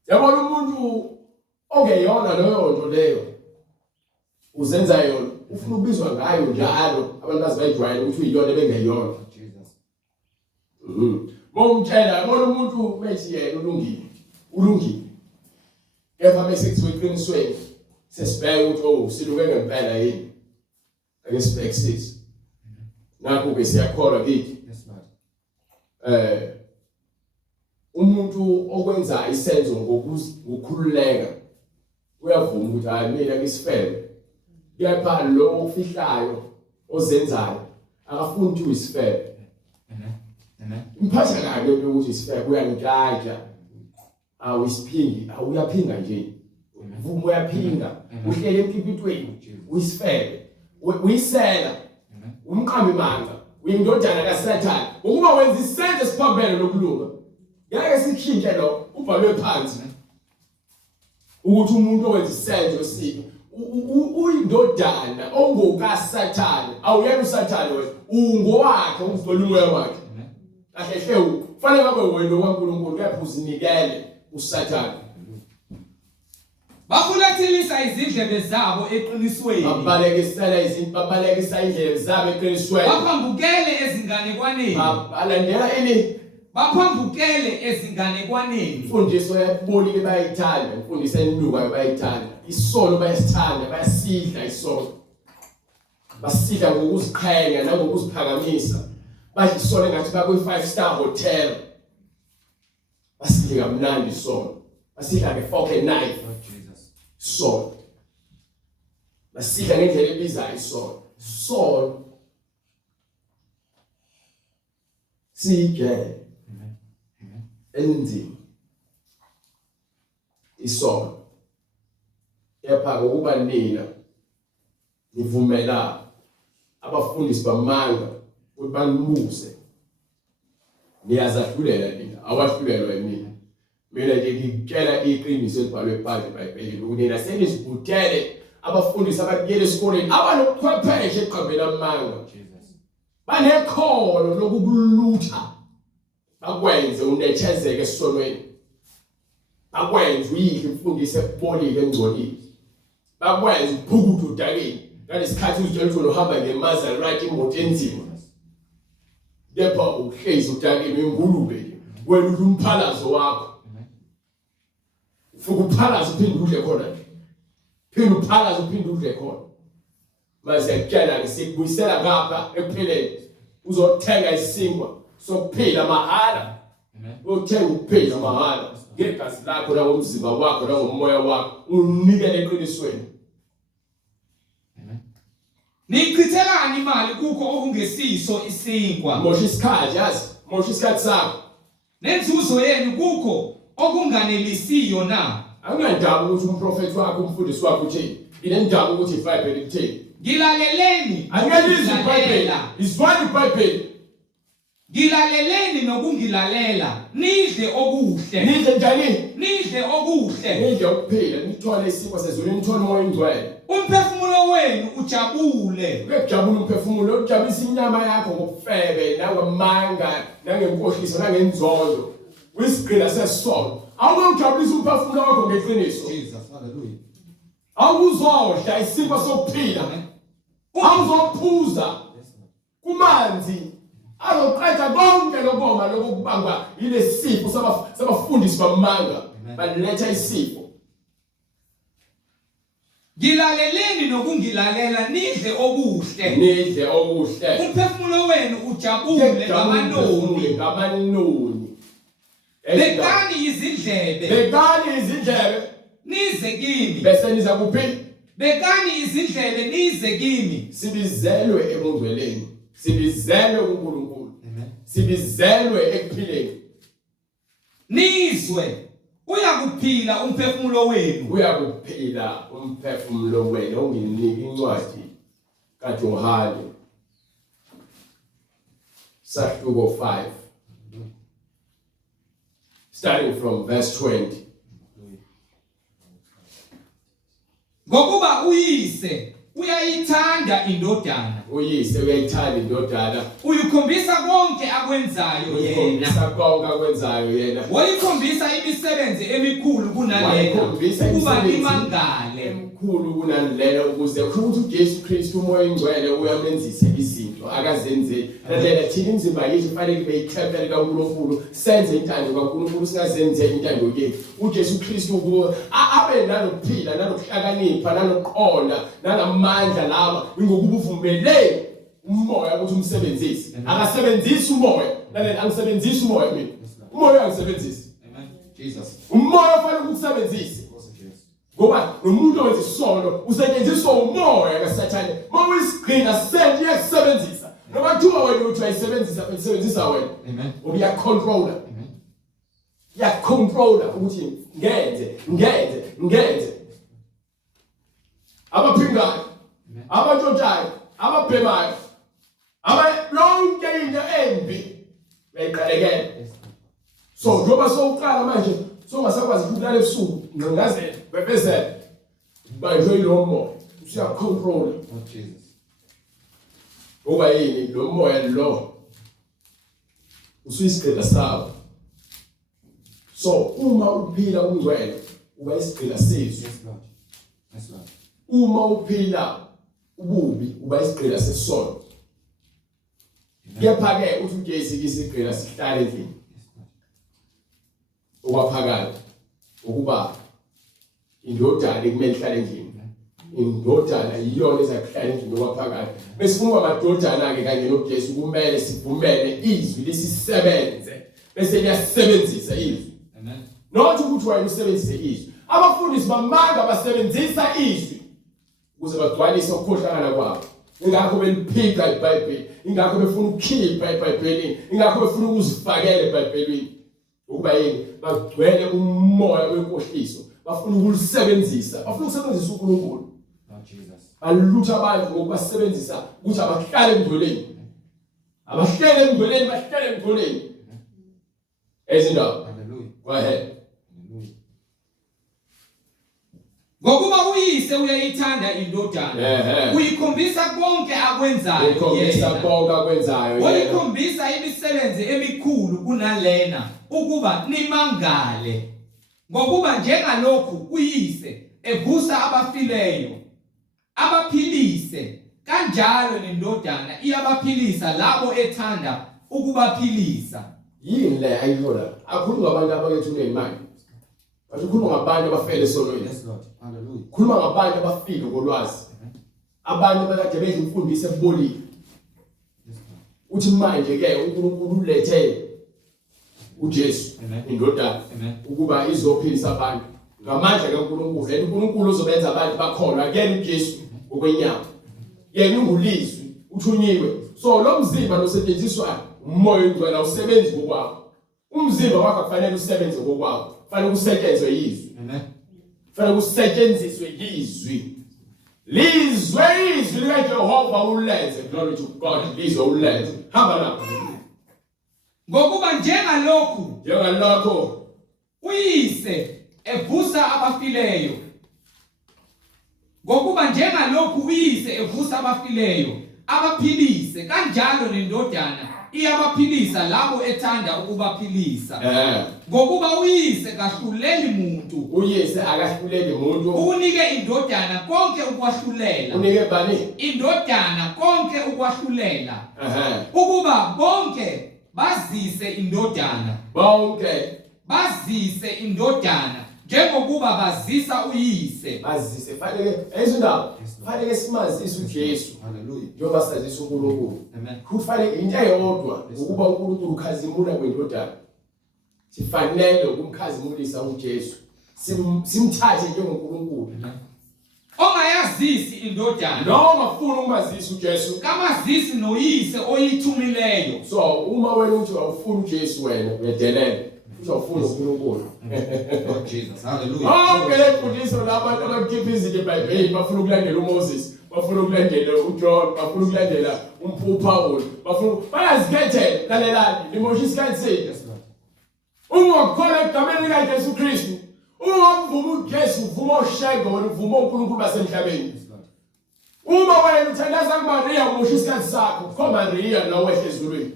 Yabona umuntu ongeyona leyo nto leyo uzenza yona ufuna ubizwa ngayo njalo abantu bazayijwayela ukuthi uyiyona bengeyona Momtshela yabona umuntu methi yena ulungile kepha bese kuthiwa eqinisweni sesibheka ukuthi siluke ngempela yini ake sibheke sisi nakho ke siyakholwa kithi umuntu okwenza isenzo ngokukhululeka uyavuma ukuthi hayi mina ngisifele kepha lo ofihlayo ozenzayo akafuni ukuthi uyisifele imphatha kabi lento ukuthi isifele uyanikaja awusiphingi awuyaphinga nje uvuma uyaphinga uhlele empipitweni uyisifele uyisela umqambi manga uyindodana kaSathane ukuba wenza isenzo esiphambene lokulunga ngeke sikhinte lo ubhalwe phansi ukuthi umuntu owenza isenzo esibi uyindodana ongokaSathane awuyena uSathane wena ungowakhe ungcwele umoya wakhe kahle kufanele ngabe wena owaNkulunkulu uyaphuzinikele uSathane bafulathilisa izindlebe zabo eqinisweni babalekisa indlebe zabo eqinisweni baphambukele ezinganekwaneni balandela ini baphambukele ezinganekwaneni imfundiso yabolile bayithanda imfundiso enilukayo bayithanda isono bayasithanda bayasidla isono basidla ngokuziqhenya nangokuziphakamisa badla isono engathi bakwi 5-star hotel basidla kamnandi isono basidla ngefork and knife isono basidla ngendlela ebizayo isono siyigele enzima isono kepha ngokuba nina nivumela abafundisi bamanga ukuthi banibuse niyazahlulela nina awahlulelwa yimina mina nje ngikutshela iqiniso elibhalwe phansi eBhayibhelini ukuthi nina senizibutele abafundisi abakuyele esikoleni abanobuchwepheshe eqambeni amanga banekhono lokukulutha bakwenze unethezeke esonweni bakwenze uyidle imfundiso ebolile engcolile bakwenze uphukuthe udakeni ngalesikhathi uzitshela ukuthi uhamba ngeMaserati imoto enzima kepha uhlezi udakeni ingulube wena umphalazo wakho ufuka uphalazo uphinde udle khona nje phinde uphalazo uphinde udle khona mase yakutshela ngisikubuyisela ngapha ekupheleni uzothenga isinkwa sokuphila mahala uthenga ukuphila mahala ngegazi lakho nangomzimba wakho nangomoya wakho unikele eqinisweni nichithelani imali kukho okungesiso isinkwa mosha isikhathi yazi mosha isikhathi sakho nenzuzo yenu kukho okunganelisiyo na akunandaba ukuthi umprofeti wakho umfundisi wakho uthini inendaba ukuthi iBhayibheli lithini ngilaleleni angelizi iBhayibheli izwani iBhayibheli ngilaleleni nokungilalela nidle okuhle nidle njani nidle okuhle nidle ukuphila nithole isinkwa sezulu nithole umoya ingcwele umphefumulo wenu ujabule uyajabula umphefumulo ujabulisa inyama yakho ngokufebe nangamanga nangenkohliso nangenzondo wisigcina sesono awungijabulisa umphefumulo wakho ngeqiniso Jesus hallelujah awuzodla isinkwa sokuphila awuzophuza kumanzi azoqeda konke lokoma lokubangwa ile sifo sabafundisi bamanga baletha isifo ngilaleleni nokungilalela nidle okuhle umphefumulo wenu ujabule ngamanoni bekani izindlebe nize kimi bese niza kuphi bekani izindlebe nize kimi sibizelwe ebungcweleni sibizelwe kuNkulunkulu sibizelwe ekuphileni nizwe uyakuphila umphefumulo wenu onginika incwadi kaJohane sahluko 5 starting from verse 20 ngokuba uyise uyayithanda indodana uyise uyayithanda indodana uyikhombisa konke akwenzayo yena uyikhombisa konke akwenzayo yena wayikhombisa imisebenzi emikhulu kunalena Wayikhombisa ukuba imisebenzi imangale emkhulu kunalena ukuze ukuthi uJesu Kristu umoya ingcwele uyamenzisa izinto akazenzeli lalela thina imizimba yethu fanele ibe yichempele kaNkulunkulu senze intando kaNkulunkulu singazenzeli intando yethu uJesu Kristu kuwo abe nalokuphila nalokuhlakanipha nalokuqonda nanamandla laba ngokuba uvumele umoya ukuthi umsebenzise akasebenzisi umoya lalela angisebenzisi umoya mina umoya angisebenzisi amen Jesus umoya fanele ukusebenzise ngoba nomuntu owenza isono usetshenziswa umoya kaSathane mawisigcina senje uyasebenzisa noma kuthiwa wena uthi uyisebenzisa wena amen uyacontrola amen uyacontrola ukuthi ngenze abaphingayo abantshontshayo ababhemayo yonke into embi bayiqalekela so njengoba sowuqala manje songasakwazi ukulala ebusuku ngingazela bebezela banjwe lo moya usiyacontrola oh Jesus ngoba yini lo moya lo usuyisigqila sawo so uma uphila ungcwele uba isigqila sethu yes Lord yes Lord uma uphila ububi uba isigqila sesono kepha-ke uthi uJesu isigqila sihlala endlini okwaphakade ukuba indodana ekumele ihlale endlini indodana iyona ezakuhlala endlini okwaphakade besifuna amadodana-ke kanye noJesu kumele sivumele izwi lisisebenze bese liyasebenzisa izwi amen not ukuthi wena usebenzise izwi abafundisi bamanga basebenzisa izwi ukuze bagcwalise ukukhohlakala kwabo ingakho beliphika iBhayibheli ingakho befuna ukukhipha eBhayibhelini ingakho befuna ukuzifakela eBhayibhelini ukuba yini bagcwele umoya wenkohliso bafuna ukulisebenzisa bafuna ukusebenzisa uNkulunkulu oh Jesus alutha abantu ngokubasebenzisa ukuthi abahlale emngcweleni abahlale emngcweleni bahlale emngcweleni ezindaba hallelujah go ahead hallelujah ngokuba uyise uyayithanda indodana uyikhombisa konke akwenzayo ukhombisa konke akwenzayo wayikhombisa imisebenzi emikhulu kunalena ukuba nimangale ngokuba njengalokhu uyise evusa abafileyo abaphilise kanjalo nendodana iyabaphilisa labo ethanda ukubaphilisa yini le ayihona akhuluma ngabantu abakethuleni manje bathi ukhuluma ngabantu abafele esonweni yes Lord hallelujah khuluma ngabantu abafile ngolwazi abantu abakade bedla imfundiso ebolile uthi manje ke uNkulunkulu ulethe uJesu indodana ukuba izophilisa abantu ngamandla kaNkulunkulu and uNkulunkulu uzobenza abantu bakholwa akuyena uJesu ngokwenyama yena ungulizwi uthunyiwe so lo mzimba nosetshenziswa umoya ingcwele usebenzi ngokwakho umzimba wakho kufanele usebenze ngokwakho kufanele usetshenzwe yizwi amen kufanele usetshenziswe yizwi lizwe izwi likaJehova ulenze glory to God lizwe ulenze hamba lapho ngokuba njengalokhu uyise evusa abafileyo ngokuba njengalokhu uyise evusa abafileyo abaphilise kanjalo nendodana iyabaphilisa labo ethanda ukubaphilisa ngokuba uyise kahluleli muntu uyise akahluleli muntu unike indodana konke ukwahlulela unike bani indodana konke ukwahlulela ukuba bonke bazise indodana njengokuba bazisa uyise bazise fanele ezindaba fanele simazise uJesu hallelujah njengoba sazisa uNkulunkulu amen kufanele into eyodwa ukuba uNkulunkulu ukhazimula kwendodana sifanele ukumkhazimulisa uJesu simthathe njengoNkulunkulu ongayazisi indodana noma ufuna ukumazisa uJesu kamazisi noyise oyithumileyo so uma wena uthi awufuna uJesu wena uyadelela uzofuna uNkulunkulu oh Jesus hallelujah Imfundiso labantu abakhipha izinto eBhayibhelini bafuna ukulandela uMoses bafuna ukulandela uJohn bafuna ukulandela uPaul bafuna bayazikhethela lalelani limosha isikhathi sethu ungakholwa egameni likaJesu Kristu ungavuma uJesu uvuma uShego wena uvuma uNkulunkulu basemhlabeni Uma wena uthandaza kuMaria umusho isikhathi sakho, kho Maria nowehle ezulwini.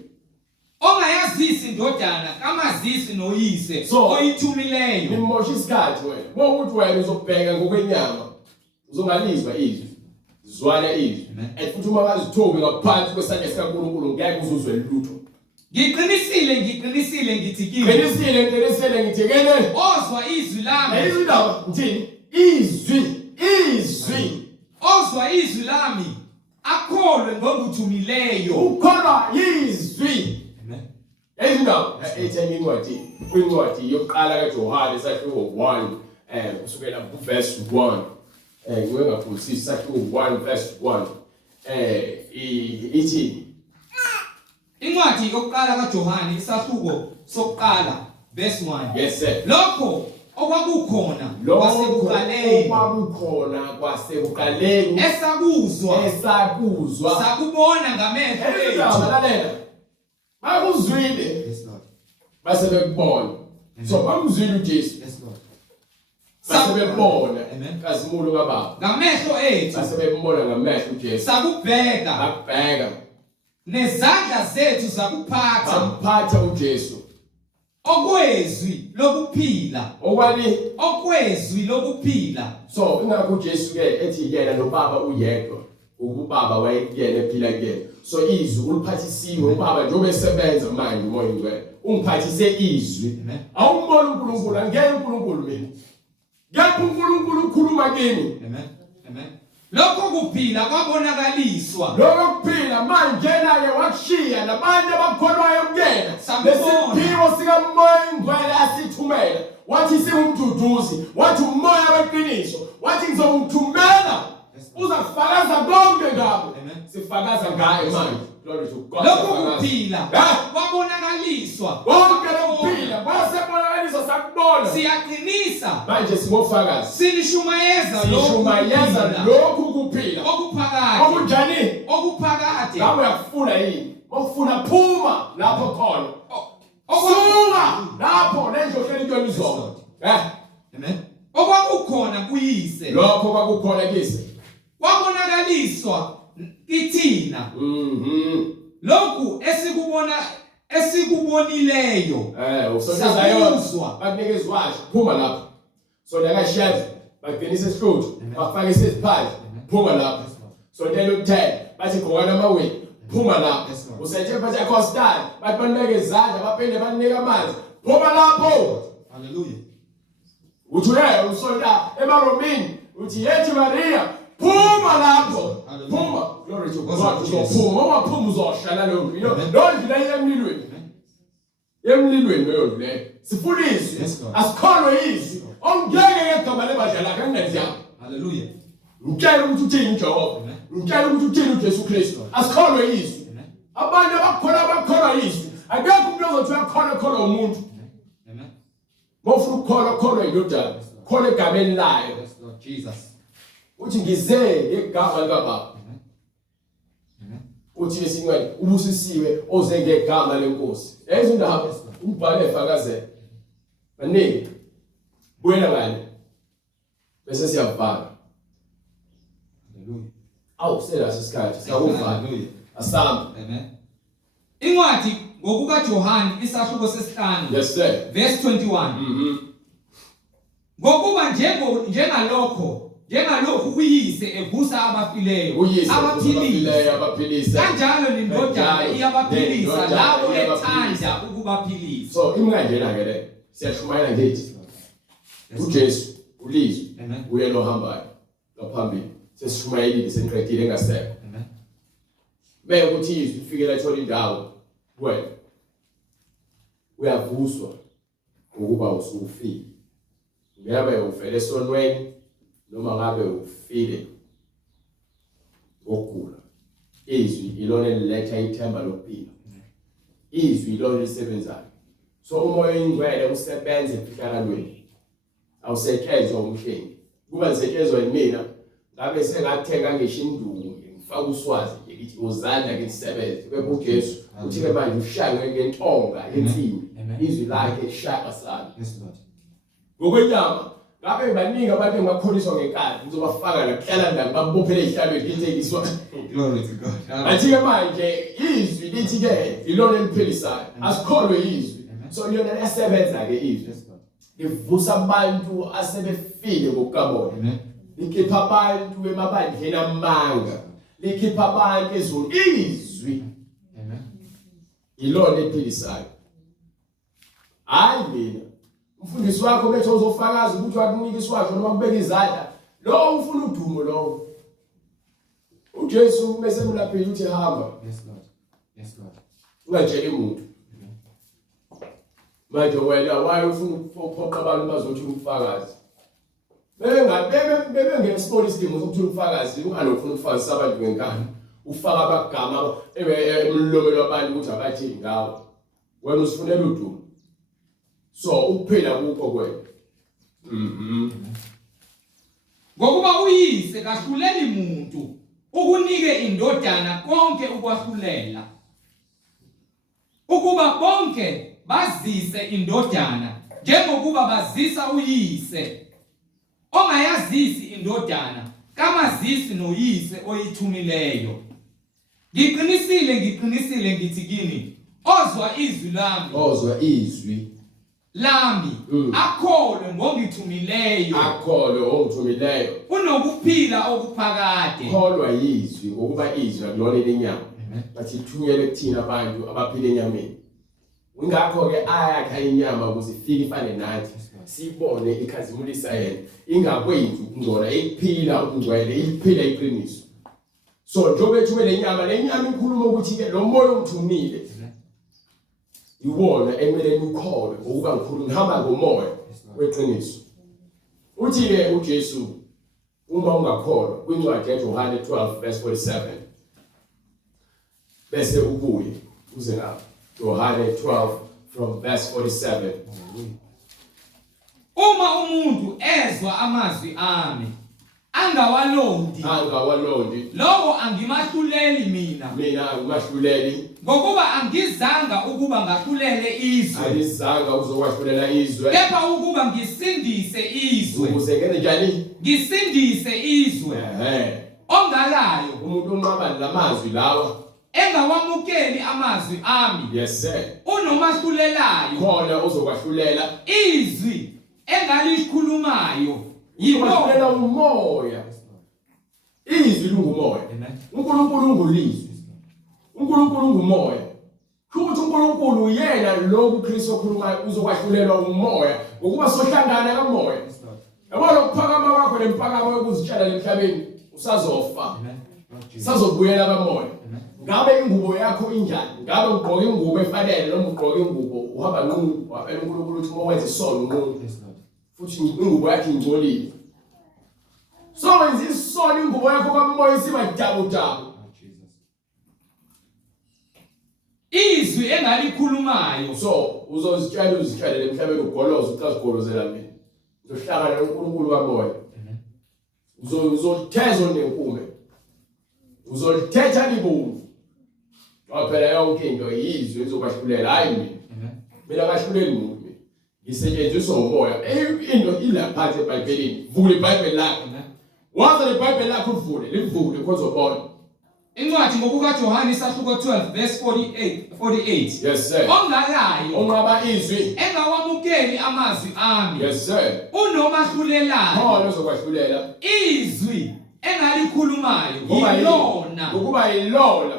Ongayazisi indodana kamazisi noyise So, oyithumileyo. Nimosha isikhathi wena. Ngokuthi wena uzobheka ngokwenyama. Uzongalizwa izwi. Zwana izwi. Futhi uma ngazithobi ngaphansi kwesandla sikaNkulunkulu ngeke uzuzwe lutho. Ngiqinisile ngithi kimi. Qinisile ngithi kene. Ozwa izwi lami. Izwi ndaba ngithini? Izwi. Ozwa izwi lami. Akholwe ngokuthumileyo. Ukholwa izwi. Amen. Ezindaba etheni incwadi yokuqala kaJohane isahluko 1 kusukela kuverse 1 ngiwe ngaphosisa isahluko 1 verse 1 ithi Incwadi yokuqala kaJohane isahluko sokuqala verse 1. yes sir. Lokho okwakukhona kwasekuqaleni esakuzwa sakubona ngamehlo ethu. lalela bakuzwile Yes Lord. base bekubona so bamuzwile uJesu Yes Lord. base bebona Amen. kazimulo kababa Ngamehlo ethu base bembona ngamehlo uJesu sakubheka bakubheka nezandla zethu zakuphatha bamphatha uJesu okwezwi lokuphila. Okwezwi lokuphila. so ingakho uJesu ke ethi yena nobaba uyedwa ubaba wayeyena ephila kuyena so izwi uliphathisiwe ubaba njengoba esebenza manje umoya ingcwele ungiphathise izwi awumbona uNkulunkulu angeke uNkulunkulu mina ngeke uNkulunkulu ukhuluma kimi. Amen. Lokho kuphila kwabonakaliswa. Lokho kuphila manje naye wakushiya nabantu abakholwayo kuyena lesiphiwo sikamoya ingcwele asithumela wathi singumduduzi wathi umoya weqiniso wathi ngizomthumela uza kufakaza konke ngabo sifakaza ngaye manje. Glory to God. Lokho kuphila kwabonakaliswa. Konke lokuphila kwasebonakaliswa sakubona Siyaqinisa manje singofakazi sinishumayeza lokhu kuphila okuphakathi. okunjani Okuphakathi. ngabe uyakufuna yini okufuna phuma lapho khona suka lapho nenjohleli into izolo Amen. Okwakukhona kuyise lokho kwakukhona kise kwabonakaliswa kithina. Lokhu esikubonileyo usonezayozwa bakunikezwayo phuma lapho so lakashazi bakunisa isihluthu bafaka isiphathi phuma lapho so ntelo ukuthela bathi gqokana amawini phuma lapho usethe phatha costal bathi banike izandla baphinde banike amanzi phuma lapho. Hallelujah. Uthi usonta emaromini uthi yethi Maria phuma lapho phuma. Glory to God. Uzophuma waphuma uzohlala leyo ndlu ndlela emlilweni leyo ndlu sifundiswe asikholwe izwi ongeke ngegama lebadala kangenziya. Hallelujah. Ngicela ukuthi uthini uJehova ngicela ukuthi uthini uJesu Kristu asikholwe izwi abantu abakholwa izwi akekho umuntu ozothi uyakholwa umuntu. Amen. Mofuna ukukholwa indodana khona egameni layo. Yes Lord Jesus. Uthi ngize ngegama likaBaba. Uthi lesincwadi ubusisiwe oze ngegama leNkosi. Ezindaba umbhale efakazela. Baningi buya ngani bese siyavala. Hallelujah. Awusela isikhathi sawuvala. Asamba. Amen. Incwadi ngokuka Johane isahluko sesihlanu. Yes sir. Verse 21. Ngokuba njengalokho uyise evusa abafileyo abaphilisa kanjalo nindodana iyabaphilisa labo ethanda ukubaphilisa. So imnganjena ke le siyashumayela ngithi uJesu ulizwi uye lohambayo ngaphambili sesishumayelile senqedile engasekho. Amen. Beke ukuthi izwi ifikela ethola indawo wena uyavuswa ukuba usufile ngabe uvele esonweni noma ngabe ufile ngokugula. Izwi ilona eliletha ithemba lokuphila. Izwi ilona lisebenzayo. So umoya ingcwele usebenza efihlakalweni awusetshenzwa umhlengi kuba nisetshenzwa yimina ngabe sengathenga ngisho induku ngifaka uswazi ngithi uzandla ngisebenze kepha uJesu uthi ke manje ushange ngentonga yensimbi izwi lakhe lishaka sana. Yes Lord. Ngokwenyama ngabe baningi abantu engakholiswa ngenkani ngizobafaka la kuhlala ndani babophele ihlalo litekiswa Glory to God. athi ke manje izwi lithi ke ilona eliphilisayo asikholwe izwi so liyona liyasebenza ke izwi livusa abantu asebefile ngokukabona Amen. likhipha abantu emabandleni amanga likhipha abantu ezulu izwi Amen. ilona eliphilisayo hayi mina umfundisi wakho bethu uzofakaza ukuthi wakunika iswasho noma kubeka izandla lo ufuna udumo lo uJesu bese mlaphile uthi hamba Yes, Lord. Yes, Lord. ungajeli umuntu manje wena waye ufuna ukuphoqa abantu bazothi umfakazi bebe ngesibona isidingo sokuthi umfakazi ungalofuna ukufakazisa abantu ngenkani ufaka abagama emlomeni wabantu ukuthi abathi ngawe wena usifunela udumo so ukuphila kupho kwena Ngokuba uyise kahluleli umuntu ukunike indodana konke ukwahlulela. Ukuba bonke bazise indodana njengokuba bazisa uyise. Ongayazisi indodana kamazisi noyise oyithumileyo. Ngiqinisile ngithi kini ozwa izwi lami akholwe ngongithumileyo unokuphila okuphakade. kholwa yizwi ngokuba izwi akulona lenyama bathi ithunyele kuthina abantu abaphila enyameni ingakho ke ayakha inyama ukuze ifike ifane nathi sibone ikhazimulisa yena ingakwenzi ukungcola iphila ukungcwele iphila iqiniso so njengoba ethumele lenyama ikhuluma ukuthi ke lo moya ongithumile iwona emele ukholwe ngokuba ngikhulu ngihamba ngomoya weqiniso uthi ke uJesu uma ungakholwa kwincwadi yaJohane 12 verse 47 bese ubuye uze lapha Johane 12 from verse 47 Uma umuntu ezwa amazwi ami angawalondi lowo angimahluleli mina angimahluleli ngokuba angizanga ukuba ngahlulele izwe alizanga uzokwahlulela izwe kepha ukuba ngisindise izwe ukuze kene njani ngisindise izwe ongalayo umuntu unqaba lamazwi lawa engawamukeli amazwi ami yes sir unomahlulelayo khona uzokwahlulela izwi engalikhulumayo yibona umoya izwi lungumoya uNkulunkulu ungulizwi uNkulunkulu ungumoya ukuthi uNkulunkulu yena lokhu Kristu okhuluma uzokwahlulelwa umoya ngokuba sohlangana kamoya yabona ukuphakama kwakho lempakamo yokuzitshala emhlabeni usazofa sazobuyela kamoya ngabe ingubo yakho injani ngabe ugqoka ingubo efanele noma ugqoka ingubo uhamba nqunu waphela uNkulunkulu uthi uma wenza isono nqunu futhi ingubo yakhe ingcolile so wenza isono ingubo yakho kamoya isiba dabu izwi engalikhulumayo so uzozitshalela emhlabeni ugoloza ucazigolozela mina uzohlangana noNkulunkulu kamoya uzotheza nenkume uzolithetha libomvu waphela yonke into yizwe izokwahlulela hayi mina kahluleli muntu ngisetshenziswa umoya into ilapha eBhayibhelini vula iBhayibheli lakho waza leBhayibheli lakho livule khozobona incwadi ngokukaJohane isahluko 12 verse 48 yes sir ongalayo onqaba izwi engawamukeli amazwi ami yes sir unomahlulelayo khona uzokwahlulela izwi engalikhulumayo ngokuba yilona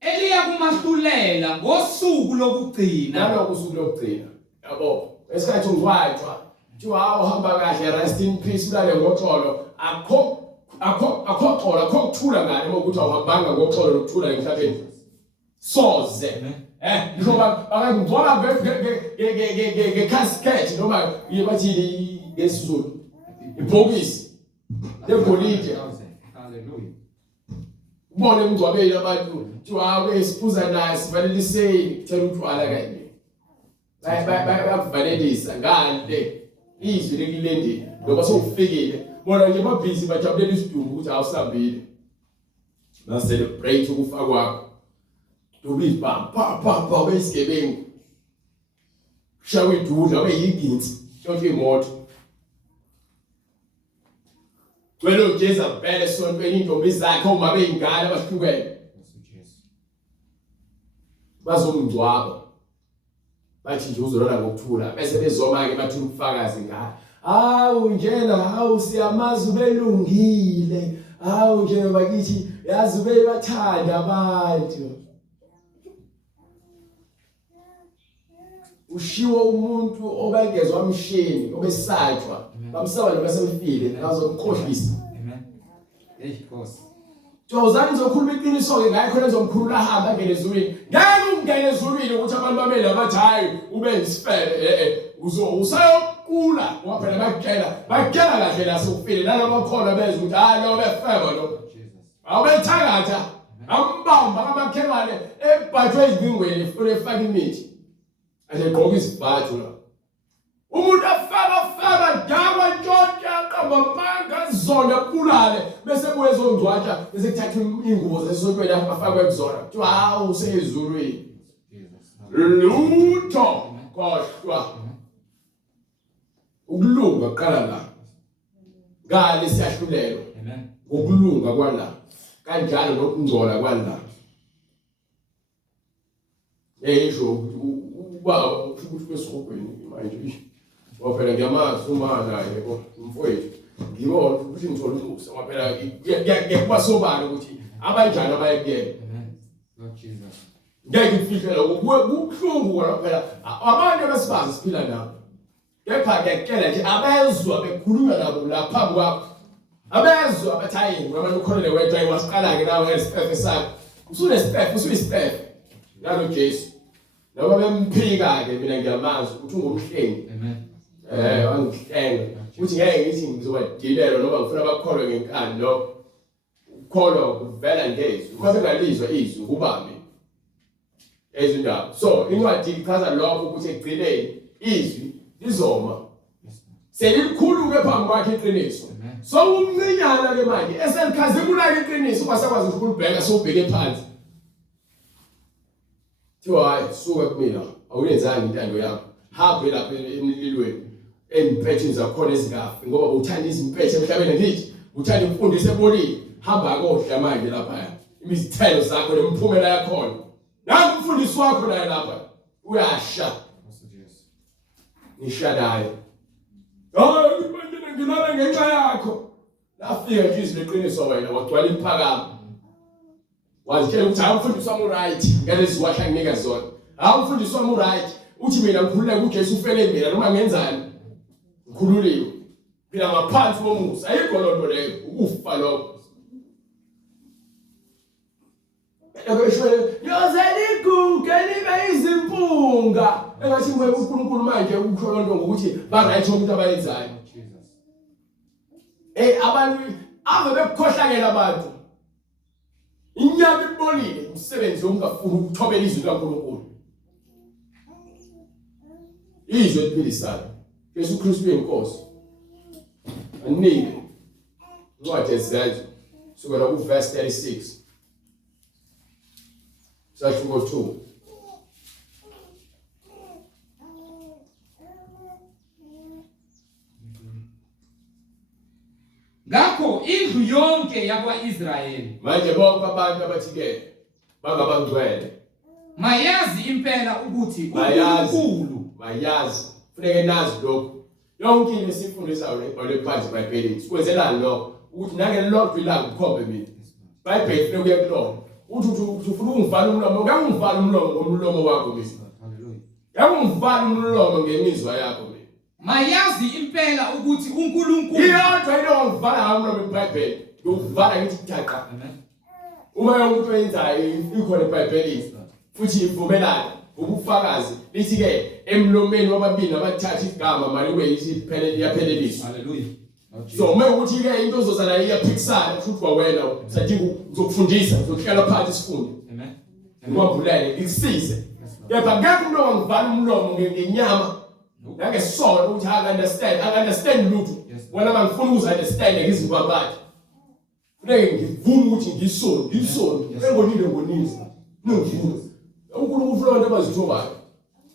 eliya kumahlulela ngosuku lokugcina nalokho usuku lokugcina yabo esikhathi ungwajwa kuthiwa hamba kahle rest in peace ulale ngoxolo akho xolo akho kuthula ngani ukuthi awuhambanga ngoxolo lokuthula emhlabeni soze njengoba akangibona ngecasket noma yibathi ngesizulu ibhokisi legolide ubone emgcwabeni abantu kuthiwa esiphuza naye sivaleliseni kuthela utshwala kanye bakuvalelisa ngante izwi lekulendeni ngoba sowufikile bona nje babhizi bajabulela isidumbu ukuthi awusambile na celebrate ukufa kwakho dubizi pa besigebengu shawe idudla weyigintsi shonke imoto Wena uJesu vele esontweni intombi zakhe uma beyingane abahlukene. Bazomngcwaba. Bathi nje uzolala ngokuthula bese bezoma ke bathi ubufakazi ngaye. Hawu njena hawu siyamazi ubelungile. Hawu njena bakithi yazi ubebathanda abantu. Ushiwo umuntu obengezwe amshini obesatshwa bamsaba nobasemfile bazomkhohlisa. Amen. Enkosi. Jozani ngizokhuluma iqiniso ke ngaye khona ngizomkhulula ahamba angene ezulwini. Ngeke ungene ezulwini ukuthi abantu bamele abathi hayi ube isifele usayokula ngoba phela bakutshela kahle la sokufile nalabo bakhona bezwe ukuthi hayi lo befeba lo. Awubethakatha ambamba kamakhelwane ebhathwe izingwele efuna efaka imithi. Agqoka isibhathu la. Umuntu afaka dawa ntonke aqamba manga zona kulale bese kwezongcwatsha bese kuthatha ingubo zesontweni afakwe kuzona. Kuthiwa hawu usezulwini. Lutho koshwa. Ukulunga qala la. Ngale siyahlulelwa. Amen. Ukulunga kwala. Kanjalo nokungcola kwala. Esho uba ukuthi besogweni manje. Waphela ngiyamazi uma naye umfowethu. Ngibona ukuthi ngithola umusa waphela ngiyekuba sobala ukuthi abanjani abayekuyena. Amen. Lord Jesus. Ngeke ngifihlela ukubuhlungu wona phela abantu abasibazi siphila nabo. Kepha ngiyakutshela nje abezwa bekhuluma nabo lapha kwakho. Abezwa abathayi ngoba ukhonele wedwa iwasiqala ke nawe esiphefe sakho. Usuyisiphefe. Nalo Jesu. Noma bemphika ke mina ngiyamazi ukuthi ungumhlengi. Amen. Angihlenga. Uthi ngeke ngithi ngizobadilelwa noma ngifuna abakholwe ngenkani lo. Ukholwa kuvela ngezwi. Uma bengalizwa izwi kubami. Ezindaba. So incwadi ichaza lokho ukuthi egcineni izwi lizoma. Selikhuluke phambi kwakhe iqiniso. So umncinyana le manje eselikhazimula iqiniso basakwazi ukulibheka sobheke phansi. Thiwa suka kumina awuyenzanga intando yakho. Hambe lapha emlilweni empethe zakhona ezingafi ngoba uthanda izimpethe emhlabeni ngithi uthanda imfundiso ebolile hamba kodla manje lapha imizithelo zakho nemphumela yakho. Nangu umfundisi wakho naye lapha uyasha. Nishadayo. Hayi manje ngilala ngenxa yakho. Lafika nje izwi leqiniso wena wagcwala imphakamo. Wazitshela ukuthi hayi umfundisi wami right ngalezi wahla nginika zona. Hayi umfundisi wami right uthi mina ngikhululeka uJesu ufele mina noma ngenzani. Ngikhululiwe. Phila ngaphansi komusa ayikho lonto leyo ukufa lokho. Yozeli gugu libe izimpunga. Engathi uNkulunkulu manje ukukholwa lonto ngokuthi ba right umuntu abayenzayo. Abantu ave bekukhohlakela abantu. Inyama ibolile umsebenzi ongafuni ukuthobela izwi likaNkulunkulu. Izwi eliphilisayo. Yesu Kristu yenkosi. Anike. Incwadi yesizathu sukela ku verse 36. Sathi ngo2. Ngakho indlu yonke yakwaIsrayeli Manje bonke abantu abathike bangabangcwele. mayazi impela ukuthi Bayazi. uNkulunkulu Bayazi. Funeke nazi lokho. Yonke into esifundisayo leBhayibheli eBhayibhelini. Sikwenzelani lokho? Ukuthi nake lodwa ilanga ukhombe mina. Bhayibheli funeka uye kulona. Uthi ufuna ungivala umlomo, ngeke ungivala umlomo ngomlomo wakho mina. Hallelujah. Ngeke ungivala umlomo ngemizwa yakho mina. Mayazi impela ukuthi uNkulunkulu Iyodwa into ongivala umlomo eBhayibheli. Ukuvala ngithi thaqa. Amen. Uma umuntu oyenzayo ikhona eBhayibhelini. Futhi ivumelana ubufakazi lithi ke emlomeni wababili abathatha igama maliwe yithi phelele yapheleliswa. Hallelujah. So uma ukuthi ke into ozozana iyaphikisana futhi kwawena sathi ngizokufundisa ngizohlala phansi sifunde. Amen. Ngwabulele ngikusize. Kepha ngeke umuntu ongivala umlomo ngenyama. Ngeke sona ukuthi I understand lutho. Wena mangifuna ukuzaunderstand ngezinto abathi. Funeke ngivume ukuthi ngisonde. Engonile ngonisa. Ningivuma. uNkulunkulu ufuna abantu abazithobayo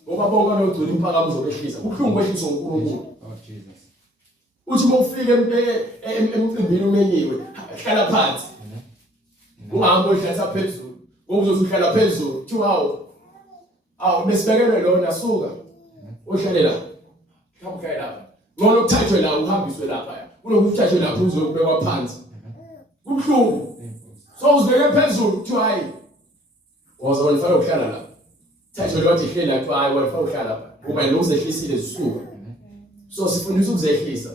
ngoba bonke abagcwele imphakamo zokuhlisa kuhlungu kwehlisa uNkulunkulu. Oh Jesus. uthi mawufika emcimbini umenyiwe hlala phansi ungahambi odlatha phezulu uzohlala phezulu thi awu besibekelwe lona suka ohlale la mhlawumbe lapha ngoba ukuthathwe la uhambiswe lapha kunokuthathwe lapha uzobekwa phansi kubhlungu so uzibeke phezulu thi hayi wazona fanele ukuhlala la thathwe lo wathi hlela thi hayi wafuna ukuhlala lapha ngoba lo uzehlisile zisuka so sifundisa ukuzehlisa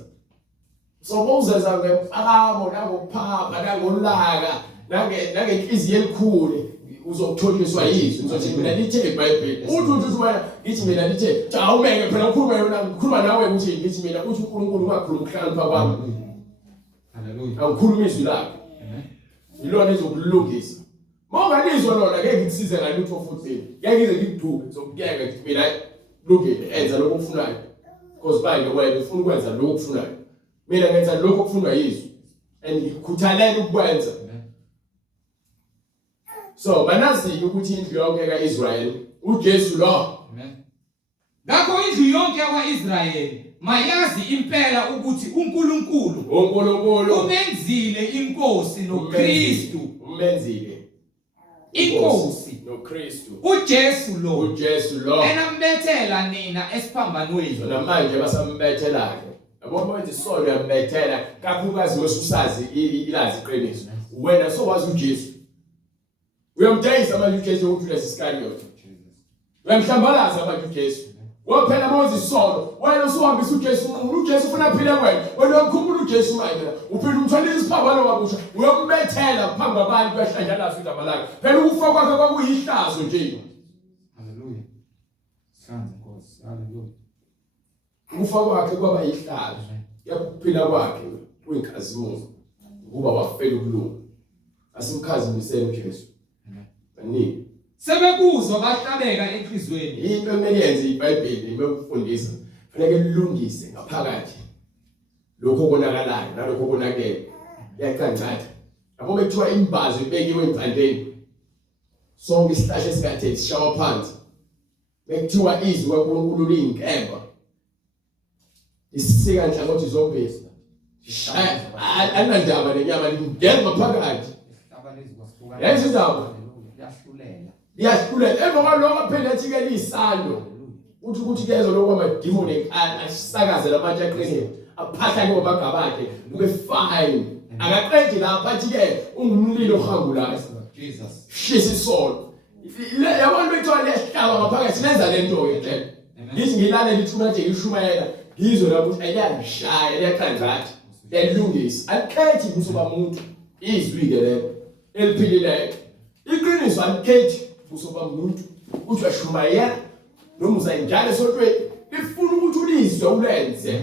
so bowuzenza ngempakamo nangokuphapha nangolaka nangenhliziyo elikhulu uzokutholiswa yizwi uzothi mina lithe iBhayibheli uthi wena ngithi mina lithe awumeke phela ukhuluma nawe ukuthi ngithi mina uthi uNkulunkulu ungakhuluma ukuhlakanipha kwami haleluya awukhuluma izwi lakhe yilona ezokulungisa mawungalizwa lona ngeke ngikusize ngalutho futhi ngeke ngize ngikuduke zokuyeka ngithi mina kulungile enza lokho okufunayo because by the way ufuna ukwenza lokho okufunayo mina ngenza lokho okufunwa yizwi and ngikhuthalela ukwenza so banazi ukuthi indlu yonke kaIsrayeli uJesu lo ngakho indlu yonke yakwaIsrayeli mayazi impela ukuthi uNkulunkulu umenzile inkosi noKristu umenzile inkosi noKristu uJesu lo enambethela nina esiphambanweni namanje basambethela yabo manje isolo yambethela kakhulukazi losusazi ilazi iqiniso wena so wazi uJesu uyamdayisa manje uJesu ukuthi lesisikaliyothi uyamhlambalaza manje uJesu waphela manje isolo wena usuhambisa uJesu uJesu ufuna aphile wena ukhumbula uJesu manje uphinde umthwalisa isiphambano wabusha uyombethela phambi kwabantu behlanjalaza indaba lakhe phela ukufa kwakhe kwakuyihlazo nje haleluya sanze Nkosi haleluya ukufa kwakhe kwaba yihlazo yakuphila kwakhe kuyinkazimulo ukuba wafela ukulunga asimkhazimisele uJesu bani sebekuzwa bahlabeka enhlizweni into emeyenze iBhayibheli imekufundisa fanele lilungise ngaphakathi lokho konakalayo nalokho konakele yaqancatha yabo bekuthiwa imbazo ibekiwe emphandeni sonke isihlahla esikade sishawa phansi bekuthiwa izwi kaNkulunkulu liyinkemba isika nhlangothi zombili anandaba lenyama lingena ngaphakathi yazi indaba liyahlulela emva kwalokho phela athi-ke liyisando uthi ukuthi kezo lokho amadimoni asisakaze lamatshe aqinile aphahla ngobagaba bakhe kube fine akaqedi lapha athi-ke ungumlilo ohambulayo Jesus shisa isolo yabona bethiwa liyahlaba ngaphakathi lenza le nto-ke hle ngithi ngilale lithuna nje lishumayela ngizwe lapho ukuthi ayangishaya liyaqanjatha liyalungisa alikhethi buso bamuntu izwi-ke lelo eliphilileyo iqiniso alikhethi buso bamuntu ukuthi uyashumayela noma uzayinjalo esontweni lifuna ukuthi ulizwe ulenze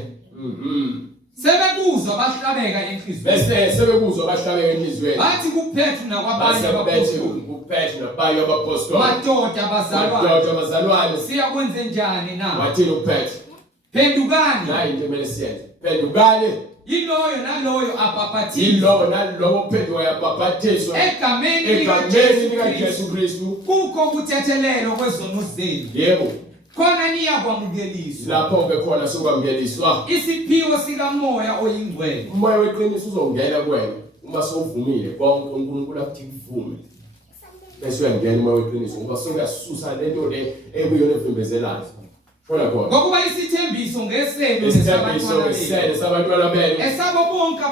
sebekuzwa bahlabeka enhlizweni bese sebekuzwa bahlabeka enhlizweni bathi kuPetru nakwabanye abapostoli madoda abazalwane siyakwenze njani na wathini uPetru phendukani nayi into emele siyenze phendukani yiloyo naloyo abhaphathizwe yilowo nalowo ophendukayo abhaphathiswa egameni likaJesu Kristu kukho ukuthethelelwa kwezono zenu yebo khona niyakwamukeliswa lapho-ke khona sokwamukeliswa isiphiwo sikamoya oyingcwele umoya weqiniso uzongena kuwena uma sowuvumile konke uNkulunkulu akuthi kuvume bese uyangena umoya weqiniso ngoba sokuyasusa le nto le ekuyona evimbezelayo khona khona ngokuba isithembiso ngesenu nesabantwana benu esabo bonke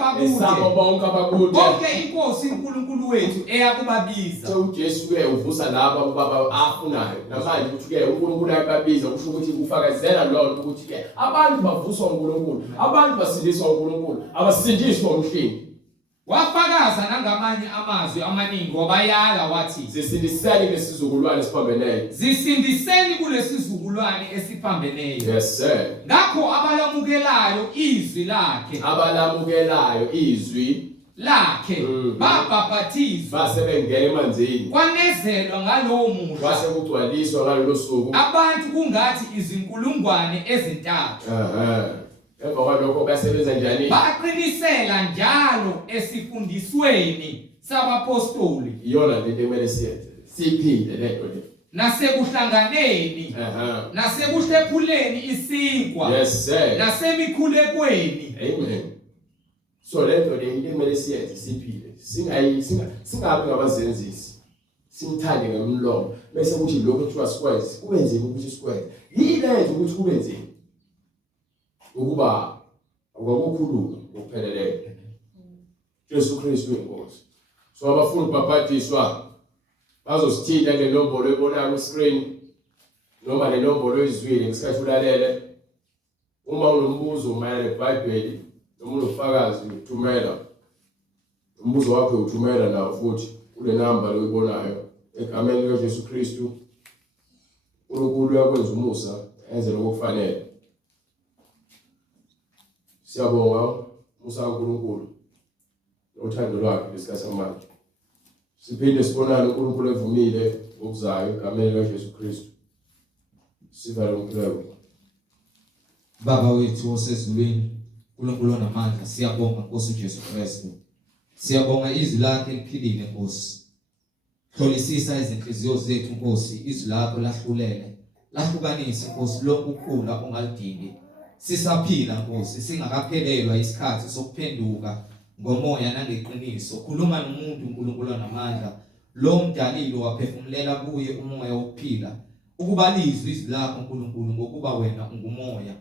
abakude bonke inkosi uNkulunkulu wethu eyakubabiza uJesu-ke uvusa laba ubaba afunayo namanje ukuthi-ke uNkulunkulu ayababiza kusho ukuthi kufakazela lonto ukuthi-ke abantu bavuswa uNkulunkulu abantu basindiswa uNkulunkulu abasindiswa umhlini wafakaza nangamanye amazwi amaningi wabayala wathi zisindiseni kulesizukulwane esiphambeneyo zisindiseni kulesizukulwane esiphambeneyo yes sir ngakho abalamukelayo izwi lakhe babhaphathizwa basebengena emanzini kwanezelwa ngalowo muhla basekugcwaliswa ngalolo suku abantu kungathi izinkulungwane ezintathu emva kwalokho basebenza njani baqinisela njalo esifundisweni sabapostoli iyona lento emele siyenze siphinde lento le nasekuhlanganeni nasekuhlephuleni isinkwa Yes, sir. nasemikhulekweni. Amen. So lento le into emele siyenze siphile. Singabi ngabazenzisi. Simthande ngemlomo. Bese kuthi lokho kuthiwa sikwenze, kubenzima ukuthi sikwenze. Yilento ukuthi kubenzima. Ukuba akukhuluma ngokupheleleyo. Ujesu Kristu inkosi. So abafundi babhadiswa bazosithinta ngenombolo ebonayo ku screen noma lenombolo ezwile ngesikhathi ulalele. Uma unombuzo mayelana neBhayibheli noma unofakazi uthumela. Umbuzo wakho uthumela nawo futhi kule number oyibonayo egameni likaJesu Kristu. uNkulunkulu uyakwenza umusa enze lokufanele. Siyabonga umusa kaNkulunkulu nothando lwakhe lesikhathi samanje. Siphinde sibonane uNkulunkulu evumile ngokuzayo egameni likaJesu Kristu. Sivale umkhuleko. Baba wethu osezulwini, uNkulunkulu onamandla, siyabonga Nkosi uJesu Kristu. Siyabonga izwi lakhe liphilile Nkosi. Hlolisisa izinhliziyo zethu Nkosi, izwi lakho lahlulele. Lahlukanisa Nkosi lokhu ukukhula ongalidingi. Sisaphila Nkosi, singakaphelelwa isikhathi sokuphenduka ngomoya nangeqiniso. Khuluma nomuntu uNkulunkulu onamandla, lo mdalilo waphefumulela kuye umoya wokuphila. Ukubalizwa izwi lakho uNkulunkulu ngokuba wena ungumoya.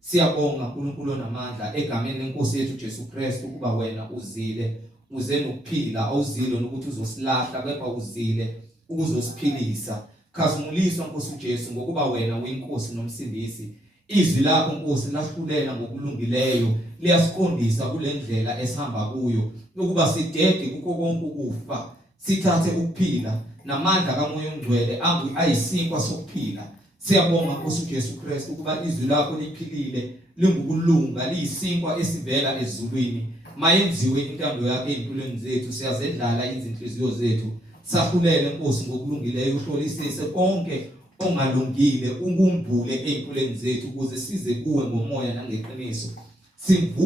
Siyabonga uNkulunkulu onamandla egameni leNkosi yethu Jesu Kristu ukuba wena uzile, uze nokuphila, awuzile nokuthi uzosilahla kepha uzile ukuzosiphilisa. Khazumuliswa Nkosi uJesu ngokuba wena uyinkosi nomsindisi. Izwi lakho Nkosi lahlulela ngokulungileyo, liyasiqondisa kule ndlela esihamba kuyo, ukuba sidede kukho konke ukufa, sithathe ukuphila namandla kaMoya oNgcwele ayisinkwa sokuphila. Siyabonga Nkosi uJesu Kristu ukuba izwi lakho liphilile, lingukulunga, liyisinkwa esivela ezulwini. Mayenziwe intando yakho empilweni zethu, siyazedlala izinhliziyo zethu. Sahulele Nkosi ngokulungileyo, uhlolisise konke ongalungile, ukumbule empilweni zethu ukuze size kuwe ngomoya nangeqiniso.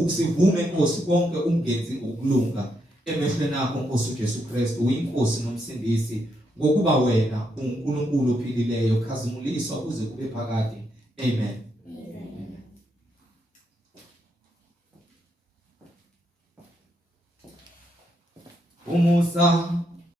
Sivume Nkosi konke ungenzi ngokulunga emehlweni akho Nkosi uJesu Kristu, uyinkosi nomsindisi, ngokuba wena uNkulunkulu ophilileyo. Khazumuliswa kuze kube phakade. Amen. Umusa